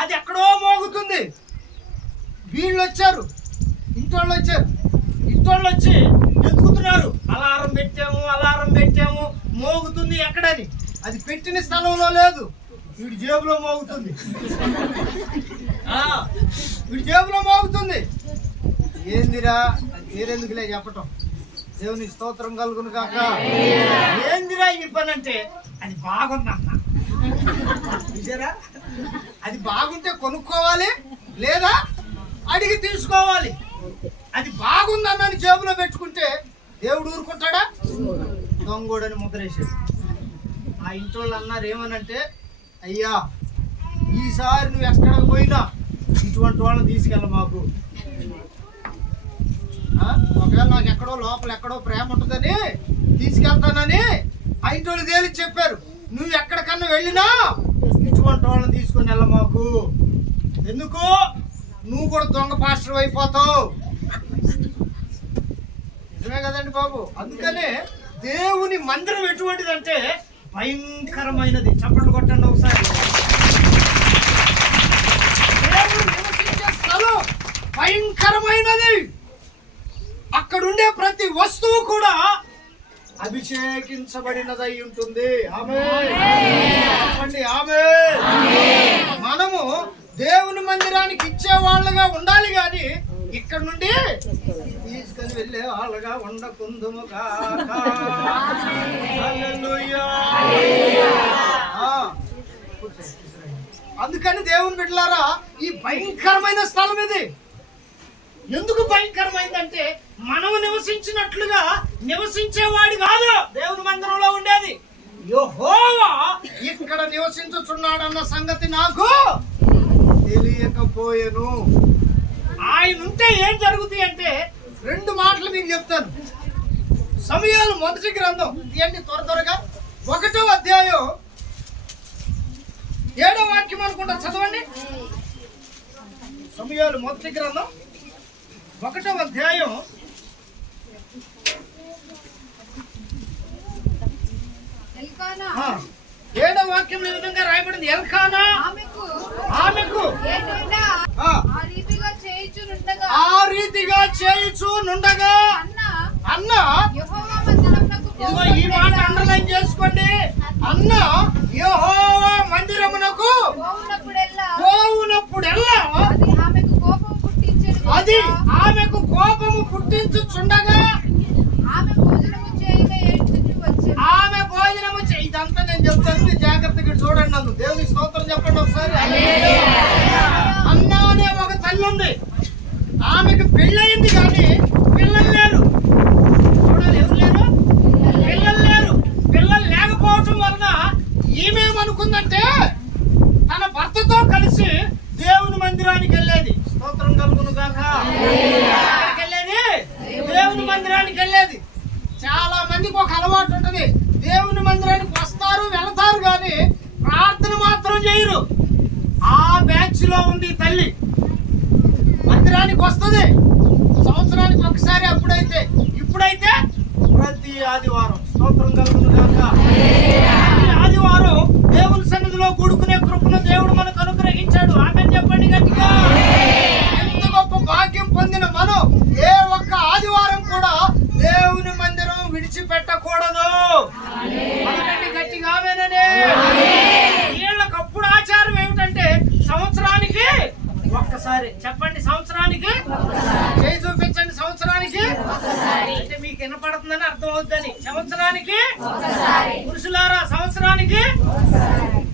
అది ఎక్కడో మోగుతుంది. వీళ్ళు వచ్చారు, ఇంటోళ్ళు వచ్చి ఎదుగుతున్నారు. అలారం పెట్టాము, మోగుతుంది ఎక్కడని. అది పెట్టిన స్థలంలో లేదు, వీడి జేబులో మోగుతుంది. వీడి జేబులో మోగుతుంది. ఏందిరా పేరెందుకులే చెప్పటం, దేవుని స్తోత్రం కలుగును కాక. ఏందిరా ఈ పని అంటే, అది బాగుందన్న. చూసారా, అది బాగుంటే కొనుక్కోవాలి, లేదా అడిగి తీసుకోవాలి. అది బాగుందన్నని జేబులో పెట్టుకుంటే దేవుడు ఊరుకుంటాడా? దొంగోడని ముద్రేసాడు. ఆ ఇంట్లో వాళ్ళు అన్నారు ఏమనంటే, అయ్యా ఈసారి నువ్వు ఎక్కడికి పోయినా ఇటువంటి వాళ్ళని తీసుకెళ్ళ మాకు. ఒకవేళ నాకు ఎక్కడో లోపల ఎక్కడో ప్రేమ ఉంటుందని తీసుకెళ్తానని ఆ ఇంటి వాళ్ళు తేలిచి చెప్పారు. నువ్వు ఎక్కడికన్నా వెళ్ళినా ఇటువంటి వాళ్ళని తీసుకొని వెళ్ళ మాకు. ఎందుకు? నువ్వు కూడా దొంగ పాస్టర్ అయిపోతావు. నిజమే కదండి బాబు. అందుకనే దేవుని మందిరం ఎటువంటిదంటే భయంకరమైనది. చప్పట్లు కొట్టండి ఒకసారి. దేవుడు నివసించే స్థలం భయంకరమైనది. అక్కడుండే ప్రతి వస్తువు కూడా అభిషేకించబడినదై ఉంటుంది. ఆమేన్. మనము దేవుని మందిరానికి ఇచ్చే వాళ్ళగా ఉండాలి గాని ఇక్కడ నుండి తీసుకొని వెళ్ళే వాళ్ళగా ఉండకుందుము గాక. హల్లెలూయా. అందుకని దేవుని బిడ్డలారా, ఈ భయంకరమైన స్థలం ఇది. ఎందుకు భయంకరమైందంటే మనం నివసించినట్లుగా నివసించేవాడు కాదు దేవుని మందిరంలో ఉండేది. యెహోవా ఇక్కడ నివసించుచున్నాడన్న సంగతి నాకు తెలియకపోయేను. ఆయన ఉంటే ఏం జరుగుతాయి అంటే 2 మాటలు మీకు చెప్తాను. సమూయేలు మొదటి గ్రంథం తీయండి త్వరగా, 1వ అధ్యాయం 7వ వాక్యం అనుకుంటా, చదవండి. సమూయేలు మొదటి గ్రంథం 1వ అధ్యాయం 7వ వాక్యం ఈ విధంగా రాయబడింది. ఎల్కానా ఆమెకు ఆ రీతిగా చేయుచునుండగా అన్న, ఇదిగో ఈ మాట అండర్లైన్ చేసుకోండి, అన్న యెహోవా మందిరమునకు పోవునప్పుడెల్లా అది ఆమెకు కోపము పుట్టించుచుండగా ఆమె భోజనము ఇదంతా నేను చెప్తాను, మీరు జాగ్రత్తగా చూడండి. నన్ను దేవుని స్తోత్రం చెప్పండి ఒకసారి. అన్న అనే ఒక తల్లి ఉంది, ఆమెకు పెళ్ళయింది కానీ పిల్లలు లేరు. చూడాలి, ఎవరు లేరు? పిల్లలు లేరు. పిల్లలు లేకపోవటం వలన ఈమెమనుకుందంటే తన భర్తతో కలిసి దేవుని మందిరానికి వెళ్ళేది. స్తోత్రం కలుగును గాక. వెళ్ళేది దేవుని మందిరానికి వెళ్ళేది. చాలా మందికి ఒక అలవాటు ఉంటుంది, దేవుని మందిరానికి వస్తారు వెళతారు కానీ ప్రార్థన మాత్రం చేయరు. ఆ బ్యాచ్ లో ఉంది తల్లి. మందిరానికి వస్తుంది సంవత్సరానికి ఒకసారి, ఇప్పుడైతే ప్రతి ఆదివారం. స్తోత్రం కలుగును గాక. ఈ ఆదివారం దేవుని సన్నిధిలో కూడుకునే కృపను దేవుడు మనకు అనుగ్రహించాడు. ఆమేన్ చెప్పండి. చెప్పండి గట్టిగా. ఎంత గొప్ప భాగ్యం పొందిన మనం ఏ ఒక్క ఆదివారం కూడా దేవుని మందిరం విడిచిపెట్టకూడదు. పలకండి గట్టిగా ఆమేనని. వీళ్ళకి అప్పుడు ఆచారం ఏమిటంటే సంవత్సరానికి ఒక్కసారి. చెప్పండి, సంవత్సరానికి. చేయి చూపించండి. సంవత్సరానికి అంటే మీకు వినపడుతుందని అర్థం అవుతుందని. సంవత్సరానికి పురుషులారా, సంవత్సరానికి.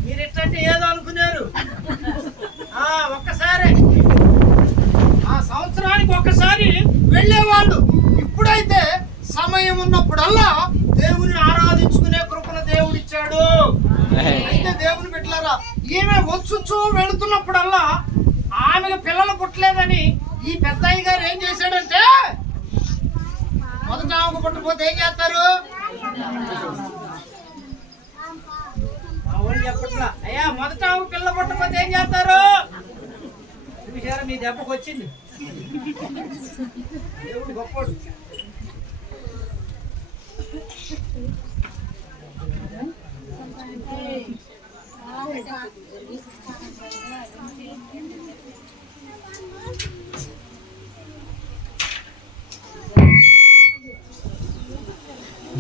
మీరు ఎట్లంటే ఏదో అనుకున్నారు. ఒక్కసారి సంవత్సరానికి ఒక్కసారి వెళ్ళేవాళ్ళు. ఇప్పుడైతే సమయం ఉన్నప్పుడల్లా దేవుని ఆరాధించుకునే కృపను దేవుడిచ్చాడు. అయితే దేవుని బిడ్డలారా, ఈమె వచ్చు వెళుతున్నప్పుడల్లా ఆమెకు పిల్లలు పుట్టలేదని ఈ పెద్దయ్య గారు ఏం చేశాడంటే, మొదట ఆమెకు పుట్టకపోతే ఏం చేస్తారు? చెప్పట్లా అయ్యా, మొదట ఆమెకు పిల్ల పుట్టకపోతే ఏం చేస్తారు? చూసారా, మీ దెబ్బకు వచ్చింది. దేవుడు గొప్పడు.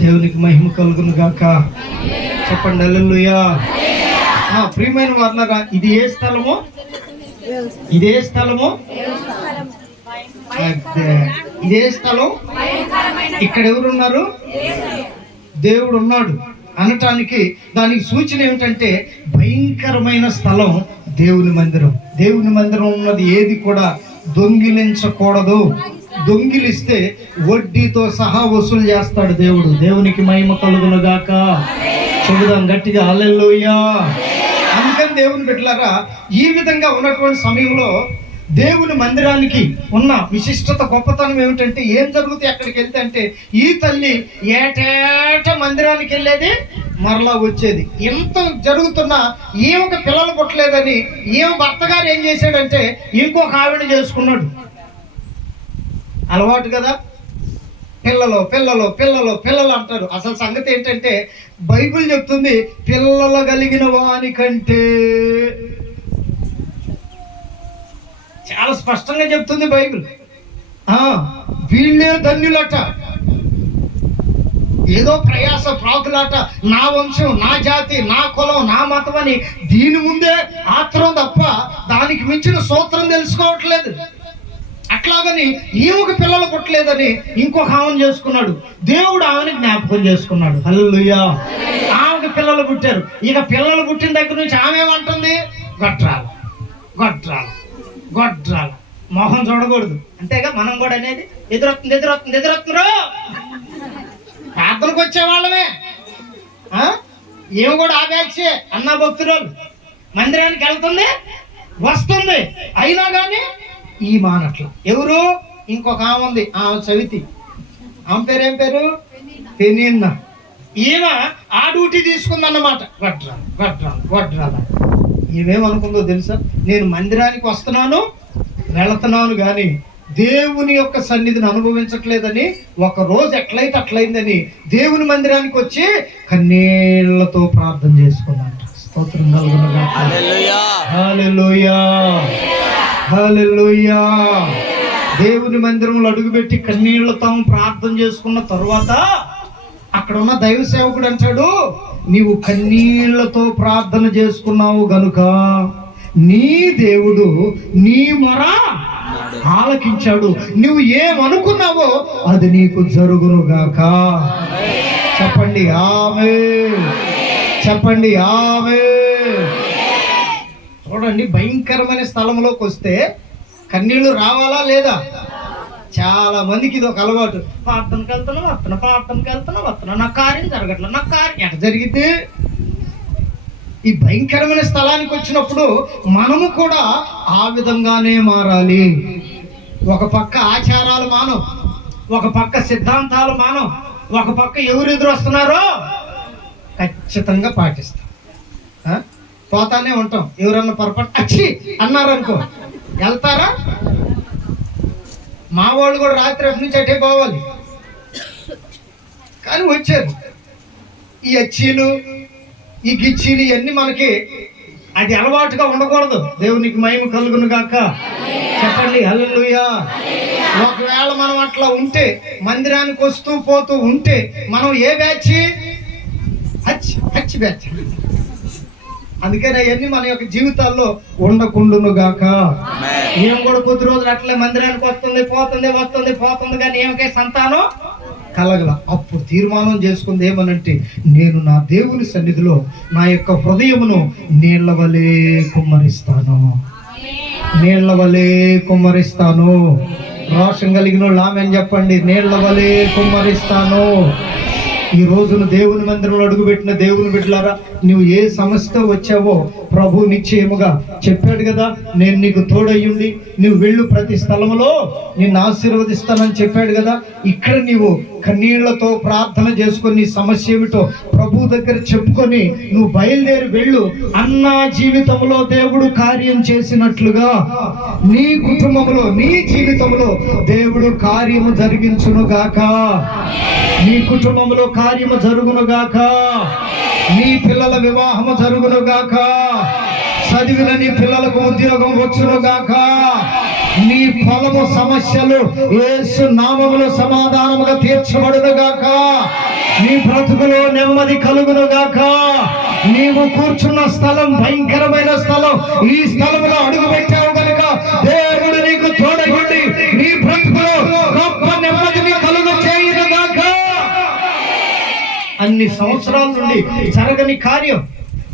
దేవునికి మహిమ కలుగును గాక. చెప్పండి హల్లెలూయా. ప్రియమైన వారులారా, ఇది ఏ స్థలము? ఇదే స్థలము. ఇదే స్థలం. ఇక్కడ ఎవరున్నారు? దేవుడు ఉన్నాడు అనటానికి దానికి సూచన ఏమిటంటే భయంకరమైన స్థలం దేవుని మందిరం. దేవుని మందిరం ఉన్నది ఏది కూడా దొంగిలించకూడదు. దొంగిలిస్తే వడ్డీతో సహా వసూలు చేస్తాడు దేవుడు. దేవునికి మహిమ కలుగును గాక. చెబుదాం గట్టిగా హల్లెలూయా. అందుకని దేవుని బిడ్డలారా, ఈ విధంగా ఉన్నటువంటి సమయంలో దేవుని మందిరానికి ఉన్న విశిష్టత, గొప్పతనం ఏమిటంటే ఏం జరుగుతుంది అక్కడికి వెళ్తే అంటే, ఈ తల్లి ఏటేట మందిరానికి వెళ్ళేది, మరలా వచ్చేది. ఎంత జరుగుతున్నా ఈమెకు పిల్లలు పుట్టలేదని ఈమె భర్త గారు ఏం చేశాడంటే ఇంకొక ఆవిడ చేసుకున్నాడు. అలవాటు కదా, పిల్లలు పిల్లలు పిల్లలు పిల్లలు అంటారు. అసలు సంగతి ఏంటంటే బైబిల్ చెప్తుంది, పిల్లలు కలిగిన వాని కంటే, చాలా స్పష్టంగా చెప్తుంది బైబిల్. వీళ్ళే ధన్యులట. ఏదో ప్రయాస ప్రాకులాట, నా వంశం, నా జాతి, నా కులం, నా మతం అని దీని ముందే ఆత్రం తప్ప దానికి మించిన సూత్రం తెలుసుకోవట్లేదు. అట్లాగని ఈమెకు పిల్లలు పుట్టలేదని ఇంకొక ఆమెను చేసుకున్నాడు. దేవుడు ఆమెను జ్ఞాపకం చేసుకున్నాడు. హల్లెలూయా. ఆమెకు పిల్లలు పుట్టారు. ఇక పిల్లలు పుట్టిన దగ్గర నుంచి ఆమె ఏమంటుంది? గొడ్రాల గొడ్రాల గొడ్రాల. మొహం చూడకూడదు. అంతేగా మనం కూడా అనేది. ఎదురొస్తుంది ఎదురొస్తుంది ఎదురొస్తున్నారు. ప్రార్థనకు వచ్చేవాళ్ళమే. ఏమి కూడా ఆ బ్యాచే అన్నా భక్తురాలు. మందిరానికి వెళ్తుంది, వస్తుంది, అయినా కానీ ఈ మానట్ల. ఎవరు? ఇంకొక ఆమె ఉంది, ఆమె సవితి. ఆమె పేరు ఏం పేరు? పెనిన్న. ఈమె ఆ డ్యూటీ తీసుకుందన్నమాట. గొడ్రాల గొడ్రాల గొడ్రాల. ఏమేమనుకుందో తెలుసా? నేను మందిరానికి వస్తున్నాను, వెళుతున్నాను, కానీ దేవుని యొక్క సన్నిధిని అనుభవించట్లేదని, ఒక రోజు ఎట్లయితే అట్లయిందని దేవుని మందిరానికి వచ్చి కన్నీళ్లతో ప్రార్థన చేసుకున్నాడు. స్తోత్రం కలుగును గాక. హల్లెలూయా హల్లెలూయా హల్లెలూయా. దేవుని మందిరంలో అడుగుపెట్టి కన్నీళ్లతో ప్రార్థన చేసుకున్న తరువాత అక్కడ ఉన్న దైవ సేవకుడు అంటాడు, నీవు కన్నీళ్లతో ప్రార్థన చేసుకున్నావు గనుక నీ దేవుడు నీ మొర ఆలకించాడు. నువ్వు ఏమనుకున్నావో అది నీకు జరుగునుగాక. చెప్పండి ఆమేన్. చెప్పండి ఆమేన్. చూడండి, భయంకరమైన స్థలంలోకి వస్తే కన్నీళ్లు రావాలా లేదా? చాలా మందికి ఇది ఒక అలవాటు. ప్రార్థనకి వెళ్తున్నావు వస్తున్నా, ప్రార్థనకి వెళ్తున్నావు వస్తున్నా, నా కార్యం జరగట్లేదు, నా కార్యం ఎట జరిగితే. ఈ భయంకరమైన స్థలానికి వచ్చినప్పుడు మనము కూడా ఆ విధంగానే మారాలి. ఒక పక్క ఆచారాలు మానం, ఒక పక్క సిద్ధాంతాలు మానం, ఒక పక్క ఎవరు ఎదురు వస్తున్నారో ఖచ్చితంగా పాటిస్తాం. పోతానే ఉంటాం. ఎవరన్నా పొరపాటు అచ్చి అన్నారనుకో, వెళ్తారా? మా వాళ్ళు కూడా రాత్రి అటు నుంచి అటే పోవాలి, కానీ వచ్చారు. ఈ అచ్చీలు, ఈ గిచ్చీలు ఇవన్నీ మనకి అది అలవాటుగా ఉండకూడదు. దేవునికి మహిమ కలుగును గాక. చెప్పండి హల్లెలూయా. ఒకవేళ మనం అట్లా ఉంటే, మందిరానికి వస్తూ పోతూ ఉంటే, మనం ఏ బ్యాచ్? హచ్ బ్యాచ్. అందుకని అవన్నీ మన యొక్క జీవితాల్లో ఉండకుండును గాక. ఏం కూడా కొద్ది రోజులు అట్లే మందిరానికి పోతుంది కానీ ఏమకే సంతానం కలగల. అప్పుడు తీర్మానం చేసుకుంది ఏమనంటే, నేను నా దేవుని సన్నిధిలో నా యొక్క హృదయమును నీళ్ల వలె కుమ్మరిస్తాను. రోషం కలిగిన వాళ్ళు ఆమెన్ చెప్పండి. నీళ్ల వలె కుమ్మరిస్తాను. ఈ రోజున దేవుని మందిరంలో అడుగుపెట్టిన దేవుని బిడ్డలారా, నువ్వు ఏ సమస్యతో వచ్చావో ప్రభు నిశ్చయముగా చెప్పాడు కదా, నేను నీకు తోడయ్యుండి నువ్వు వెళ్ళు ప్రతి స్థలములో నిన్ను ఆశీర్వదిస్తానని చెప్పాడు కదా. ఇక్కడ నీవు కన్నీళ్లతో ప్రార్థన చేసుకొని నీ సమస్య ఏమిటో ప్రభు దగ్గర చెప్పుకొని నువ్వు బయలుదేరి వెళ్ళు. అన్న జీవితంలో దేవుడు కార్యం చేసినట్లుగా నీ కుటుంబంలో, నీ జీవితంలో దేవుడు కార్యము జరిగించును గాక. నీ కుటుంబంలో కార్యము జరుగును గాక. నీ పిల్లల వివాహము జరుగును గాక. చదివిన నీ పిల్లలకు ఉద్యోగం వచ్చును గాక. నీ పొలము సమస్యలు యేసు నామములో సమాధానముగా తీర్చబడును గాక. నీ బ్రతుకులో నెమ్మది కలుగును గాక. నీవు కూర్చున్న స్థలం భయంకరమైన స్థలం. ఈ స్థలంలో అడుగు పెట్టావు కనుక దేవుడు నీకు తోడగుండి నీ బ్రతుకులో గొప్ప నెమ్మదిని కలుగు చేయును గాక. అన్ని సంవత్సరాల నుండి జరగని కార్యం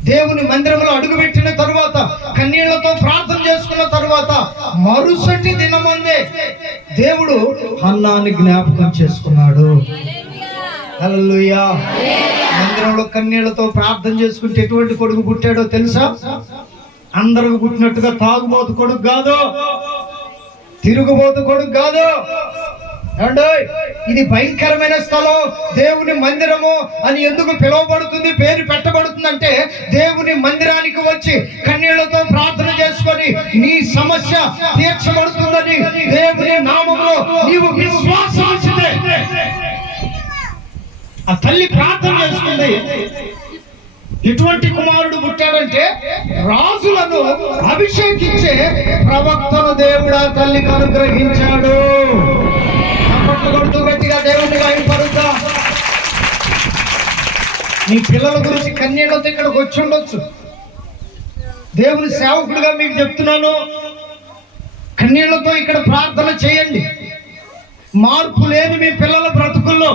దేవుని మందిరంలో అడుగుపెట్టిన తరువాత, కన్నీళ్లతో ప్రార్థన చేసుకున్న తరువాత మరుసటి దినమందే దేవుడు హన్నాని జ్ఞాపకం చేసుకున్నాడు. హల్లెలూయా. మందిరంలో కన్నీళ్లతో ప్రార్థన చేసుకుంటే ఎటువంటి కొడుకు పుట్టాడో తెలుసా? అందరికి పుట్టినట్టుగా తాగుబోతు కొడుకు కాదు, తిరుగుబోతు కొడుకు కాదు. ఇది భయంకరమైన స్థలం. దేవుని మందిరము అని ఎందుకు పిలువబడుతుంది, పేరు పెట్టబడుతుందంటే, దేవుని మందిరానికి వచ్చి కన్నీళ్లతో ప్రార్థన చేసుకొని నీ సమస్య తీర్చబడుతుందని దేవుని నామములో నీవు విశ్వాసం ఉంచితే ఆ తల్లి ప్రార్థన చేసుకుంది. ఇటువంటి కుమారుడు పుట్టాడంటే రాజులను అభిషేకించే ప్రవక్తను దేవుడు ఆ తల్లికి అనుగ్రహించాడు. గట్టిగా దేవుని పరుద్దా. నీ పిల్లల గురించి కన్నీళ్లతో ఇక్కడికి వచ్చి ఉండొచ్చు. దేవుని సేవకుడిగా మీకు చెప్తున్నాను, కన్నీళ్లతో ఇక్కడ ప్రార్థన చేయండి. మార్పు లేని మీ పిల్లల బ్రతుకుల్లో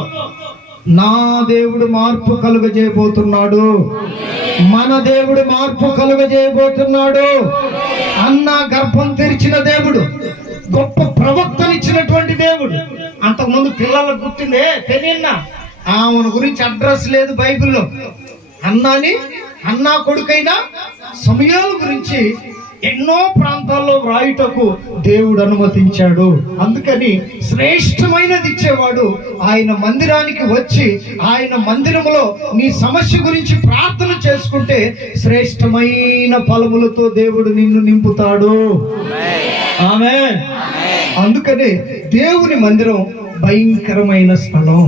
నా దేవుడు మార్పు కలుగజేయబోతున్నాడు. మన దేవుడు మార్పు కలుగజేయబోతున్నాడు. అన్న గర్భం తెరిచిన దేవుడు, గొప్ప ప్రవక్తనిచ్చినటువంటి దేవుడు. అంతకుముందు పిల్లలకు గుర్తుందే తెలియన్నా, ఆమెను గురించి అడ్రస్ లేదు బైబిల్లో. అన్నా కొడుకైన సమయాల గురించి ఎన్నో ప్రాంతాల్లో వ్రాయుటకు దేవుడు అనుమతించాడు. అందుకని శ్రేష్టమైనది ఇచ్చేవాడు ఆయన మందిరానికి వచ్చి, ఆయన మందిరములో నీ సమస్య గురించి ప్రార్థన చేసుకుంటే శ్రేష్టమైన ఫలములతో దేవుడు నిన్ను నింపుతాడు. ఆమేన్. అందుకనే దేవుని మందిరం భయంకరమైన స్థలం.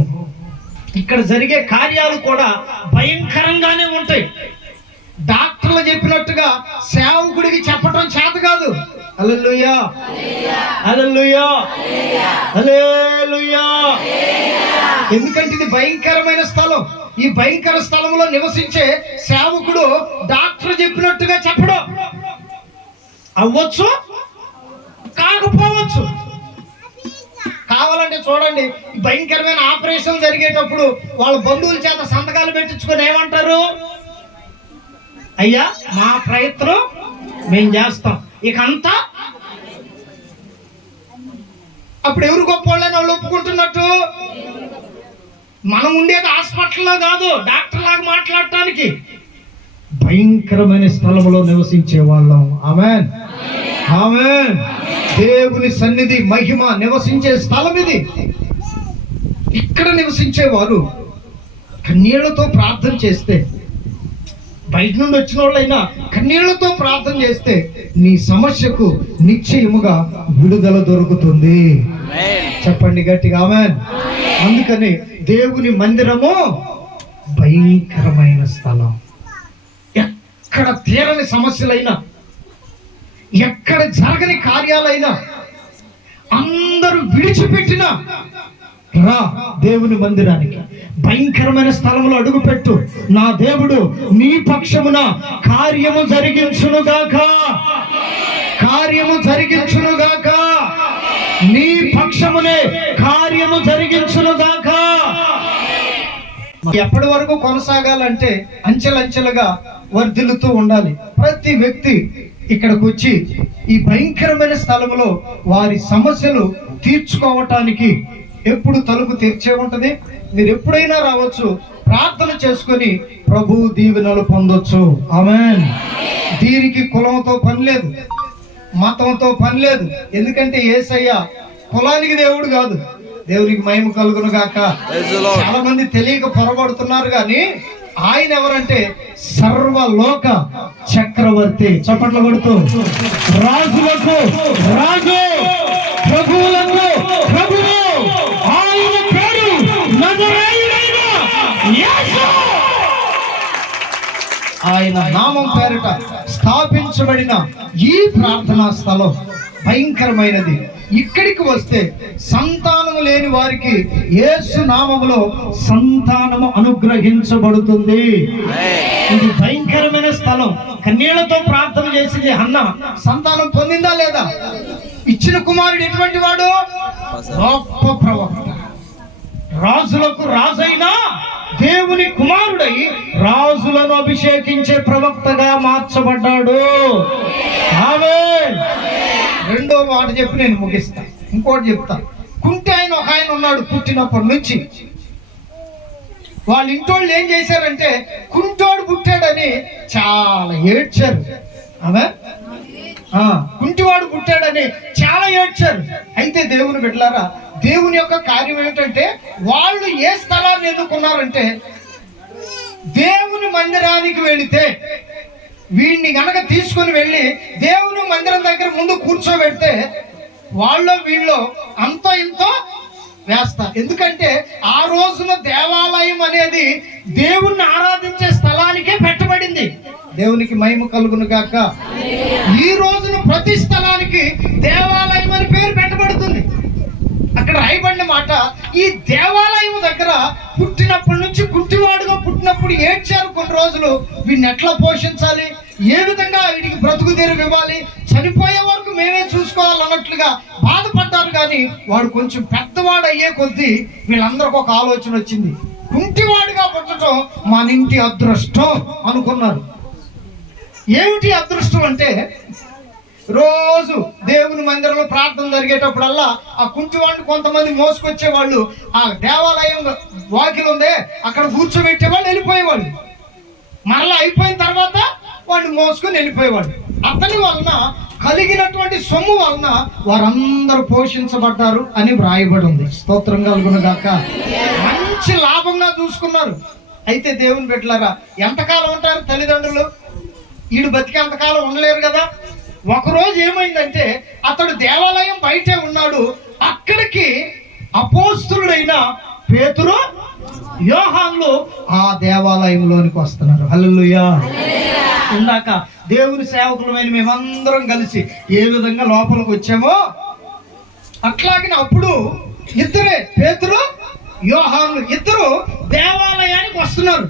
ఇక్కడ జరిగే కార్యాలు కూడా భయంకరంగానే ఉంటాయి. డాక్టర్లు చెప్పినట్టుగా సేవకుడికి చెప్పటం చేత కాదు. హల్లెలూయా, హల్లెలూయా, హల్లెలూయా. ఎందుకంటే ఇది భయంకరమైన స్థలం. ఈ భయంకర స్థలంలో నివసించే సేవకుడు డాక్టర్ చెప్పినట్టుగా చెప్పడం అవ్వచ్చు, కాకపోవచ్చు. కావాలంటే చూడండి, భయంకరమైన ఆపరేషన్ జరిగేటప్పుడు వాళ్ళ బంధువుల చేత సంతకాలు పెట్టించుకొని ఏమంటారు? అయ్యా మా ప్రయత్నం మేము చేస్తాం, ఇక అంతా. అప్పుడు ఎవరు గొప్ప వాళ్ళని వాళ్ళు ఒప్పుకుంటున్నట్టు? మనం ఉండేది హాస్పిటల్లో కాదు, డాక్టర్ లాగా మాట్లాడటానికి. భయంకరమైన స్థలంలో నివసించే వాళ్ళం. ఆమేన్, ఆమేన్. దేవుని సన్నిధి మహిమ నివసించే స్థలం ఇది. ఇక్కడ నివసించేవారు కన్నీళ్లతో ప్రార్థన చేస్తే, బయట నుండి వచ్చిన వాళ్ళైనా కన్నీళ్లతో ప్రార్థన చేస్తే నీ సమస్యకు నిశ్చయముగా విడుదల దొరుకుతుంది. చెప్పండి గట్టిగా ఆమేన్. అందుకని దేవుని మందిరము భయంకరమైన స్థలం. ఎక్కడ తీరని సమస్యలైనా, ఎక్కడ జరగని కార్యాలైనా, అందరూ విడిచిపెట్టిన రా దేవుని మందిరానికి, భయంకరమైన స్థలంలో అడుగుపెట్టు. నా దేవుడు నీ పక్షమున కార్యము జరిగించునుగాక, కార్యము జరిగించునుగాక, నీ పక్షమునే కార్యము జరిగించునుగాక. ఎప్పటి వరకు కొనసాగాలంటే అంచెలంచెలుగా వర్ధిల్లుతూ ఉండాలి. ప్రతి వ్యక్తి ఇక్కడికి వచ్చి ఈ భయంకరమైన స్థలంలో వారి సమస్యలు తీర్చుకోవటానికి ఎప్పుడు తలుపు తెరిచే ఉంటది. మీరు ఎప్పుడైనా రావచ్చు, ప్రార్థన చేసుకొని ప్రభు దీవెనలు పొందొచ్చు. ఆమేన్. దీనికి కులంతో పని లేదు, మతంతో పని లేదు. ఎందుకంటే యేసయ్య కులానికి దేవుడు కాదు. దేవునికి మహిమ కలుగును గాక. చాలా మంది తెలియక పొరబడుతున్నారు, కానీ ఆయన ఎవరంటే సర్వలోక చక్రవర్తి. చప్పట్లు కొడుతూ రాజులకు రాజు, ప్రభువులకు ప్రభువు, ఆయన పేరు నజరేయుడైన యేసు. ఆయన నామం పేరిట స్థాపించబడిన ఈ ప్రార్థనా స్థలం భయంకరమైనది. ఇక్కడికి వస్తే సంతానము లేని వారికి యేసు నామములో సంతానము అనుగ్రహించబడుతుంది. ఇది భయంకరమైన స్థలం. కన్నీళ్లతో ప్రార్థన చేసింది హన్న. సంతానం పొందిందా లేదా? ఇచ్చిన కుమారుడు ఎటువంటి వాడు? గొప్ప ప్రవక్త, రాజులకు రాజైన దేవుని కుమారుడై రాజులను అభిషేకించే ప్రవక్తగా మార్చబడ్డాడు. ఆమేన్. రెండో మాట చెప్పి నేను ముగిస్తా. ఇంకోటి చెప్తా. కుంటి ఆయన ఒక ఆయన ఉన్నాడు. పుట్టినప్పటి నుంచి వాళ్ళ ఇంటోళ్ళు ఏం చేశారంటే కుంటోడు పుట్టాడని చాలా ఏడ్చారు. ఆమె కుంటివాడు పుట్టాడని చాలా ఏడ్చారు. అయితే దేవుని బిడ్డలారా, దేవుని యొక్క కార్యం ఏమిటంటే వాళ్ళు ఏ స్థలాన్ని ఎన్నుకున్నారంటే దేవుని మందిరానికి వెళితే వీడిని గనక తీసుకొని వెళ్ళి దేవుని మందిరం దగ్గర ముందు కూర్చోబెడితే వాళ్ళు వీళ్ళు అంతో ఇంతో వేస్తారు. ఎందుకంటే ఆ రోజున దేవాలయం అనేది దేవుణ్ణి ఆరాధించే స్థలానికే పెట్టబడింది. దేవునికి మహిమ కలుగును గాక. ఈ రోజున ప్రతి స్థలానికి దేవాలయం అని పేరు పెట్టబడుతుంది. అక్కడ రాయబడిన మాట, ఈ దేవాలయం దగ్గర పుట్టినప్పటి నుంచి కుంటివాడుగా పుట్టినప్పుడు ఏడ్చారు కొన్ని రోజులు. వీడిని ఎట్లా పోషించాలి, ఏ విధంగా వీడికి బ్రతుకు తెరువు ఇవ్వాలి, చనిపోయే వరకు మేమే చూసుకోవాలన్నట్లుగా బాధపడ్డారు. కానీ వాడు కొంచెం పెద్దవాడు అయ్యే కొద్దీ వీళ్ళందరికీ ఒక ఆలోచన వచ్చింది. కుంటివాడుగా పుట్టడం మన ఇంటి అదృష్టం అనుకున్నారు. ఏమిటి అదృష్టం అంటే రోజు దేవుని మందిరంలో ప్రార్థన జరిగేటప్పుడల్లా ఆ కుంటివాడిని కొంతమంది మోసుకొచ్చేవాళ్ళు. ఆ దేవాలయం వాకిలు ఉందే అక్కడ కూర్చోబెట్టేవాళ్ళు, వెళ్ళిపోయేవాళ్ళు. మరలా అయిపోయిన తర్వాత వాడిని మోసుకొని వెళ్ళిపోయేవాళ్ళు. అతని వలన కలిగినటువంటి సొమ్ము వలన వారందరూ పోషించబడ్డారు అని వ్రాయబడి ఉంది. స్తోత్రం కలుగును గాక. మంచి లాభంగా చూసుకున్నారు. అయితే దేవుని బిడ్డలారా, ఎంతకాలం ఉంటారు తల్లిదండ్రులు? వీడు బతికి అంతకాలం ఉండలేరు కదా. ఒకరోజు ఏమైందంటే అతడు దేవాలయం బయటే ఉన్నాడు. అక్కడికి అపోస్తలుడైన పేతురు, యోహాన్లు ఆ దేవాలయంలోనికి వస్తున్నారు. హల్లెలూయా. ఇందాక దేవుని సేవకులమైన మేమందరం కలిసి ఏ విధంగా లోపలికి వచ్చామో అట్లాగే అప్పుడు ఇద్దరే, పేతురు యోహాన్లు ఇద్దరు దేవాలయానికి వస్తున్నారు.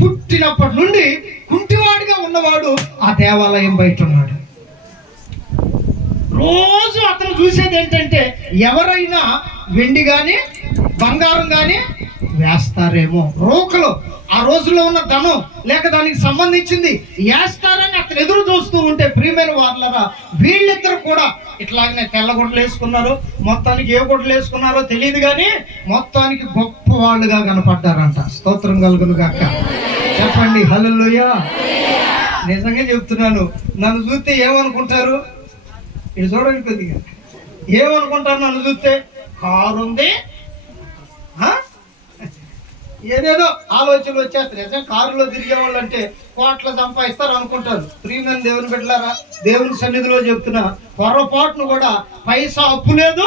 పుట్టినప్పటి నుండి కుంటివాడిగా ఉన్నవాడు ఆ దేవాలయం బయట ఉన్నాడు. రోజు అతను చూసేది ఏంటంటే ఎవరైనా వెండి కానీ బంగారం కానీ వేస్తారేమో, రోకలు ఆ రోజుల్లో ఉన్న ధనం లేక దానికి సంబంధించింది వేస్తారని అతను ఎదురు చూస్తూ ఉంటే, ప్రియమైన వాళ్ళరా, వీళ్ళిద్దరు కూడా ఇట్లాగనే తెల్ల గుడ్డలు వేసుకున్నారు. మొత్తానికి ఏ గుడ్డలు వేసుకున్నారో తెలియదు, కానీ మొత్తానికి గొప్ప వాళ్ళుగా కనపడ్డారంట. స్తోత్రం కలుగును గాక. చెప్పండి హల్లెలూయా. నిజంగా చెప్తున్నాను, నన్ను చూస్తే ఏమనుకుంటారు? ఇది చూడండి కొద్దిగా. ఏమనుకుంటారు నన్ను చూస్తే? కారు ఉంది, ఏదేదో ఆలోచనలు వచ్చేస్తారు. నిజం కారులో తిరిగే వాళ్ళు అంటే కోట్లు సంపాదిస్తారు అనుకుంటారు. ప్రియమైన దేవుని బిడ్డలారా, దేవుని సన్నిధిలో చెప్తున్నా, పొరపాటును కూడా పైసా అప్పు లేదు,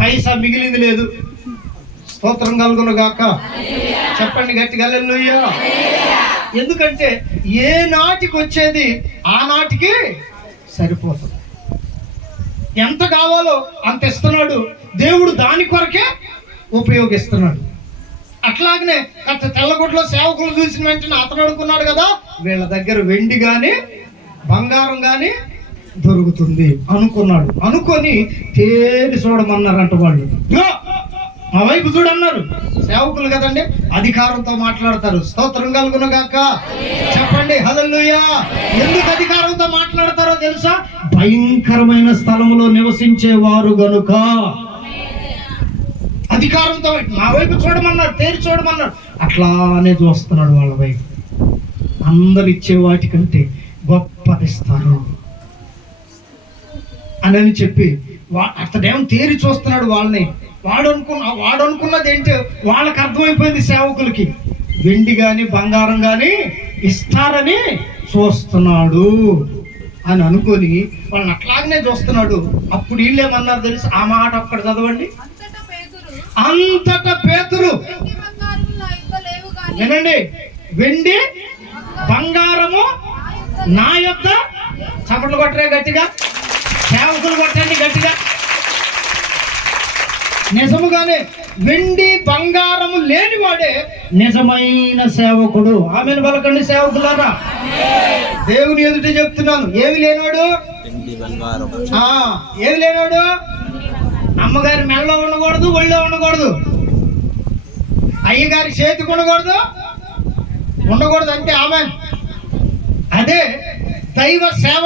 పైసా మిగిలింది లేదు. స్తోత్రం కలుగును గాక. చెప్పండి గట్టిగా హల్లెలూయా. ఎందుకంటే ఏ నాటికి వచ్చేది ఆ నాటికి సరిపోతుంది. ఎంత కావాలో అంత ఇస్తున్నాడు దేవుడు, దాని కొరకే ఉపయోగిస్తున్నాడు. అట్లాగనే తెల్లగుడ్లో సేవకులు చూసిన వెంటనే అతను అనుకున్నాడు కదా, వీళ్ళ దగ్గర వెండి కానీ బంగారం కానీ దొరుకుతుంది అనుకున్నాడు. అనుకొని తేరి చూడమన్నారంట వాళ్ళు. మా వైపు చూడన్నారు. సేవకులు కదండి, అధికారంతో మాట్లాడతారు. స్తోత్రం కలుగును గాక చెప్పండి హల్లెలూయా. ఎందుకు అధికారంతో మాట్లాడతారో తెలుసా? భయంకరమైన స్థలంలో నివసించేవారు గనుక అధికారంతో మా వైపు చూడమన్నాడు, తేరి చూడమన్నాడు. అట్లానే చూస్తున్నాడు వాళ్ళ వైపు. అందరు ఇచ్చే వాటికంటే గొప్పదిస్తారు అని చెప్పి అతడేమో తేరి చూస్తున్నాడు వాళ్ళని. వాడు అనుకున్నది ఏంటి, వాళ్ళకి అర్థమైపోయింది సేవకులకి, వెండి కానీ బంగారం కానీ ఇస్తారని చూస్తున్నాడు అని అనుకొని వాళ్ళని అట్లాగనే చూస్తున్నాడు. అప్పుడు వీళ్ళేమన్నారు తెలుసు? ఆ మాట ఒక్కడ చదవండి. అంతటా పేతురు, వినండి, వెండి బంగారము నా యొక్క, చప్పట్లు కొట్టరే గట్టిగా, సేవకులు కొట్టండి గట్టిగా. నిజముగానే వెండి బంగారము లేనివాడే నిజమైన సేవకుడు. ఆమెను పలకండి సేవకులారా. దేవుని ఎదుట చెప్తున్నాను. ఏమి లేనివాడు? ఏమి లేనివాడు? అమ్మగారి మెడలో ఉండకూడదు, ఒళ్ళో ఉండకూడదు, అయ్యగారి చేతికి ఉండకూడదు అంటే ఆమె. అదే దైవ సేవ.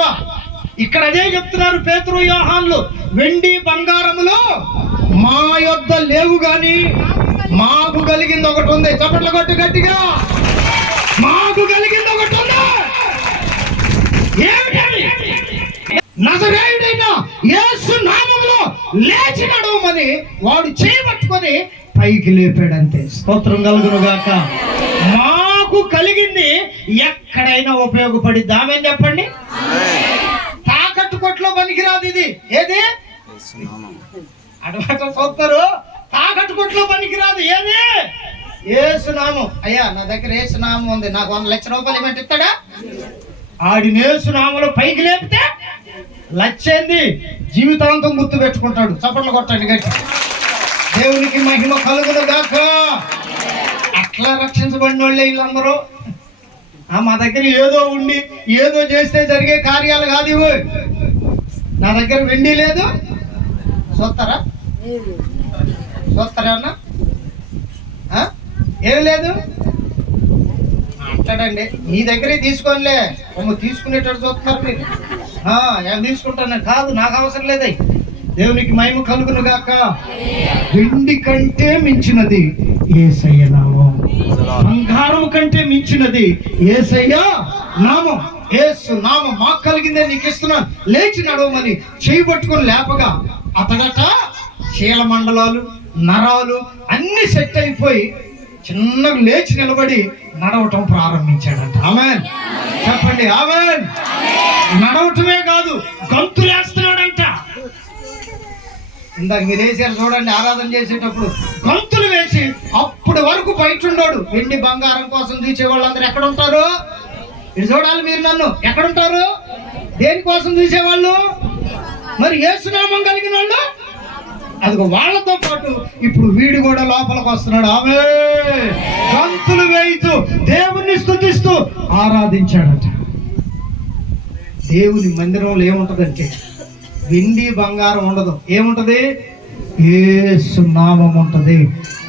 ఇక్కడ అదే చెప్తున్నారు పేతురు యోహాన్లు. వెండి బంగారములు మా యొద్ద లేవు గాని మాకు కలిగింది ఒకటి ఉంది. చప్పట్లు కొట్టు గట్టిగా. మాకు కలిగింది ఒకటి ఉంది. ఏమిటది? నజరేయుడైన యేసు నామములో లేచి నడవమని వాడు చేయబట్టుకొని పైకి లేపాడంతే. స్తోత్రం కలుగును గాక. మాకు కలిగింది ఎక్కడైనా ఉపయోగపడిద్ది. ఆమె చెప్పండి. తాకట్టు కొట్లో పనికిరాదు ఇది. ఏది? అటువంటి చూస్తారు. తాకట్టు కొట్లో పనికిరాదు. ఏది? యేసునామం. అయ్యా నా దగ్గర యేసునామం ఉంది, నాకు 100 లక్షల రూపాయలు ఏమంటే ఇస్తాడా? ఆడిని యేసునామలో పైకి లేపితే లచ్చేంది జీవితాంతం గుర్తు పెట్టుకుంటాడు. చప్పట్లు కొట్టండి గట్టి. దేవునికి మహిమ కలుగును గాక. అట్లా రక్షించబడిన వాళ్ళే వీళ్ళందరూ. మా దగ్గర ఏదో ఉండి ఏదో చేస్తే జరిగే కార్యాలు కాదు ఇవి. నా దగ్గర వెండి లేదు, చూస్తారా? అన్నా ఏమి లేదు అంటాడండి. మీ దగ్గరే తీసుకోనిలే, తీసుకునేటట్టు చూస్తున్నారు మీరు. ఏం తీసుకుంటాను కాదు, నాకు అవసరం లేదే. దేవునికి మహిమ కలుగును గాక. వెండి కంటే మించినది యేసయ్య నామం, బంగారం కంటే మించినది యేసయ్య నామం. యేసు నామం మాకు కలిగిందే నీకు ఇస్తున్నాను, లేచి నడవమని చేయబట్టుకొని లేపగా అతడట శీల మండలాలు నరాలు అన్ని సెట్ అయిపోయి చిన్నగా లేచి నిలబడి నడవటం ప్రారంభించాడంట. ఆమేన్ చెప్పండి. ఆమేన్. నడవటమే కాదు, గంతులేస్తున్నాడంట. ఇందాక మీరు వేసారు చూడండి, ఆరాధన చేసేటప్పుడు గంతులు వేసి అప్పటి వరకు బయట ఉన్నాడు. వెండి బంగారం కోసం చూసే వాళ్ళందరూ ఎక్కడ ఉంటారు? ఇది చూడాలి మీరు నన్ను. ఎక్కడుంటారు? దేనికోసం చూసేవాళ్ళు? మరి యేసునామం కలిగిన వాళ్ళు. అదిగో వాళ్ళతో పాటు ఇప్పుడు వీడు కూడా లోపలికి వస్తున్నాడు. ఆమె గంతులు వేయితూ దేవుణ్ణి స్తుతిస్తూ ఆరాధించాడట. దేవుని మందిరంలో ఏముంటదంటే వెండి బంగారం ఉండదు. ఏముంటది? యేసు నామం ఉంటది.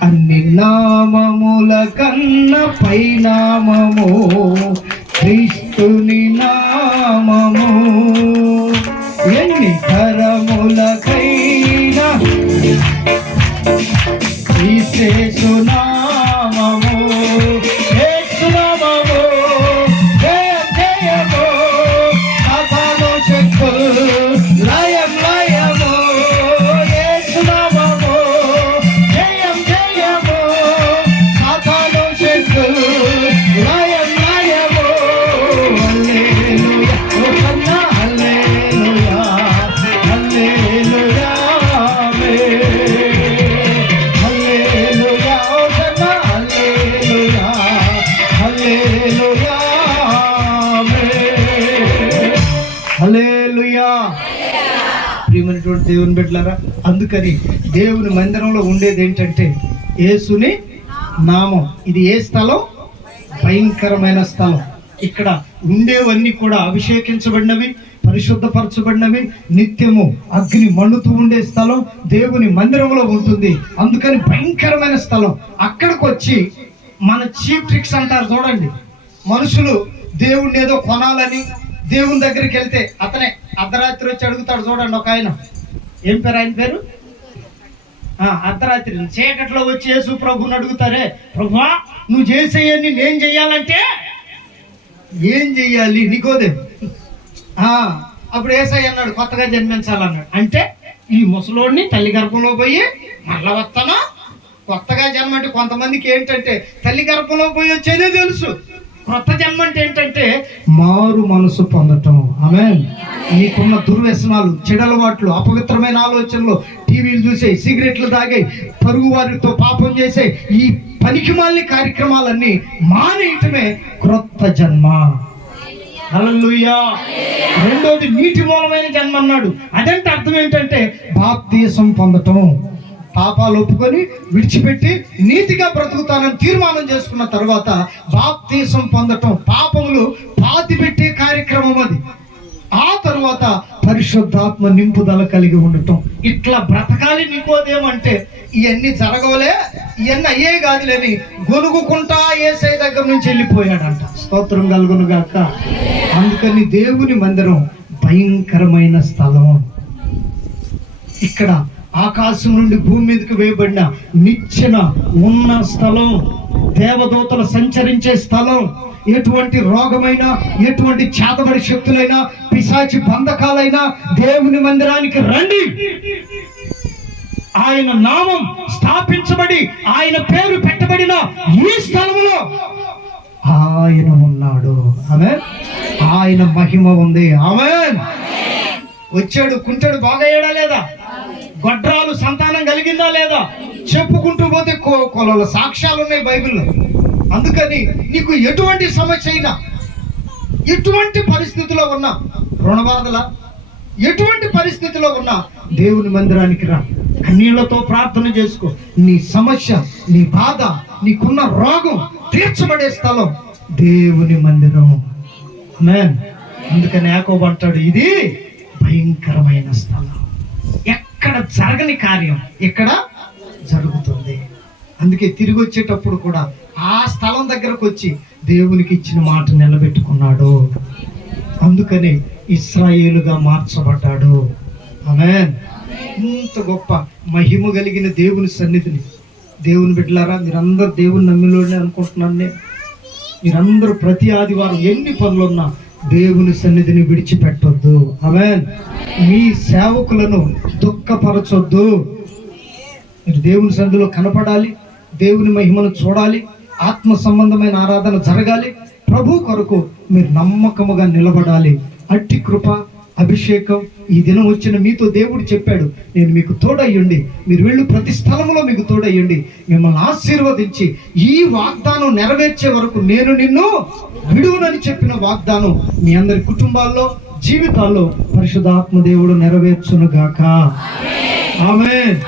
అన్ని నామముల కన్న పై నామము క్రీస్తుని నామము. ఎన్ని తరములకైనా యేసు నామము, యేసు నామము జయం జయము, సాతాను శక్తులు లయం లయము. యేసు నామము జయం జయము, సాతాను శక్తులు లయం లయము. హల్లెలూయా హల్లెలూయా హల్లెలూయా దేవుని బిడ్డలారా. అందుకని దేవుని మందిరంలో ఉండేది ఏంటంటే యేసుని నామం. ఇది ఏ స్థలం? భయంకరమైన స్థలం. ఇక్కడ ఉండేవన్నీ కూడా అభిషేకించబడినవి, పరిశుద్ధపరచబడినవి, నిత్యము అగ్ని మండుతూ ఉండే స్థలం దేవుని మందిరంలో ఉంటుంది. అందుకని భయంకరమైన స్థలం. అక్కడికి వచ్చి మన చీప్ ట్రిక్స్ అంటారు చూడండి. మనుషులు దేవుణ్ణి ఏదో కొనాలని దేవుని దగ్గరికి వెళ్తే అతనే అర్ధరాత్రి వచ్చి అడుగుతాడు చూడండి. ఒక ఆయన, ఏం పేరు ఆయన పేరు? అర్ధరాత్రి చీకట్లో వచ్చి యేసు ప్రభుని అడుగుతారే, ప్రభువా నువ్వు చేసేయని నేను చెయ్యాలంటే ఏం చెయ్యాలి? నికోదేము అప్పుడు యేసయ్య అన్నాడు, కొత్తగా జన్మించాలన్నాడు. అంటే ఈ ముసలోడిని తల్లి గర్భంలో పోయి మళ్ళా వస్తాను. కొత్తగా జన్మ అంటే కొంతమందికి ఏంటంటే తల్లి గర్భంలో పోయి వచ్చేదే తెలుసు. కొత్త జన్మ అంటే ఏంటంటే మారు మనసు పొందటం. ఆమేన్. నీకున్న దుర్వ్యసనాలు, చెడలవాట్లు, అపవిత్రమైన ఆలోచనలు, టీవీలు చూసే, సిగరెట్లు తాగే, పరుగు వారితో పాపం చేసే ఈ పనికిమాలిన కార్యక్రమాలన్నీ మానేయటమే క్రొత్త జన్మ. హల్లెలూయా. రెండోది నీటి మూలమైన జన్మ అన్నాడు. అదంటే అర్థం ఏంటంటే బాప్తీసం పొందటం. పాపాలు ఒప్పుకొని విడిచిపెట్టి నీతిగా బ్రతుకుతానని తీర్మానం చేసుకున్న తర్వాత బాప్తీసం పొందటం, పాపములు పాతిపెట్టే కార్యక్రమం అది. ఆ తర్వాత పరిశుద్ధాత్మ నింపుదల కలిగి ఉండటం. ఇట్లా బ్రతకాలి. నికోదేమంటే ఇవన్నీ జరగవలే, ఇవన్నీ అయ్యే కాదులేని గొనుగుకుంటా యేసయ్య దగ్గర నుంచి వెళ్ళిపోయాడంట. స్తోత్రం కలుగును గాక. అందుకని దేవుని మందిరం భయంకరమైన స్థలం. ఇక్కడ ఆకాశం నుండి భూమి మీదకి వేయబడిన నిచ్చెన ఉన్న స్థలం, దేవదూతలు సంచరించే స్థలం. ఎటువంటి రోగమైనా, ఎటువంటి చేతబడి శక్తులైనా, పిశాచి బంధకాలైనా దేవుని మందిరానికి రండి. ఆయన నామం స్థాపించబడి ఆయన పేరు పెట్టబడిన ఈ స్థలంలో ఆయన ఉన్నాడు. ఆమేన్. ఆయన మహిమ ఉంది. ఆమేన్. వచ్చాడు, కుంటాడు బాగయ్యాడా లేదా? గొడ్రాలు సంతానం కలిగిందా లేదా? చెప్పుకుంటూ పోతే కొలల సాక్ష్యాలు ఉన్నాయి బైబిల్లో. అందుకని నీకు ఎటువంటి సమస్య అయినా, ఎటువంటి పరిస్థితిలో ఉన్నా, రుణబాధల ఎటువంటి పరిస్థితిలో ఉన్నా దేవుని మందిరానికి రా. కన్నీళ్లతో ప్రార్థన చేసుకో. నీ సమస్య, నీ బాధ, నీకున్న రోగం తీర్చబడే స్థలం దేవుని మందిరం. ఆమేన్. అందుకని యాకోబు అంటాడు, ఇది భయంకరమైన స్థలం. ఎక్కడ జరగని కార్యం ఇక్కడ జరుగుతుంది. అందుకే తిరిగి వచ్చేటప్పుడు కూడా ఆ స్థలం దగ్గరకు వచ్చి దేవునికి ఇచ్చిన మాట నిలబెట్టుకున్నాడు. అందుకని ఇశ్రాయేలుగా మార్చబడ్డాడు. ఆమేన్. ఇంత గొప్ప మహిమ కలిగిన దేవుని సన్నిధిని, దేవుని బిడ్డలారా, మీరందరూ దేవుని నమ్మిలోనే అనుకుంటున్నాను నేను. మీరందరూ ప్రతి ఆదివారం ఎన్ని పనులున్నా దేవుని సన్నిధిని విడిచిపెట్టొద్దు. ఆమేన్. మీ సేవకులను దుఃఖపరచొద్దు. మీరు దేవుని సన్నిధిలో కనపడాలి, దేవుని మహిమను చూడాలి, ఆత్మ సంబంధమైన ఆరాధన జరగాలి, ప్రభు కొరకు మీరు నమ్మకముగా నిలబడాలి. అట్టి కృప, అభిషేకం ఈ దినం వచ్చిన మీతో దేవుడు చెప్పాడు, నేను మీకు తోడయ్యండి, మీరు వెళ్ళు ప్రతి స్థలంలో మీకు తోడయ్యండి, మిమ్మల్ని ఆశీర్వదించి ఈ వాగ్దానం నెరవేర్చే వరకు నేను నిన్ను విడువనని చెప్పిన వాగ్దానం మీ అందరి కుటుంబాల్లో, జీవితాల్లో పరిశుద్ధాత్మ దేవుడు నెరవేర్చును గాక. ఆమేన్.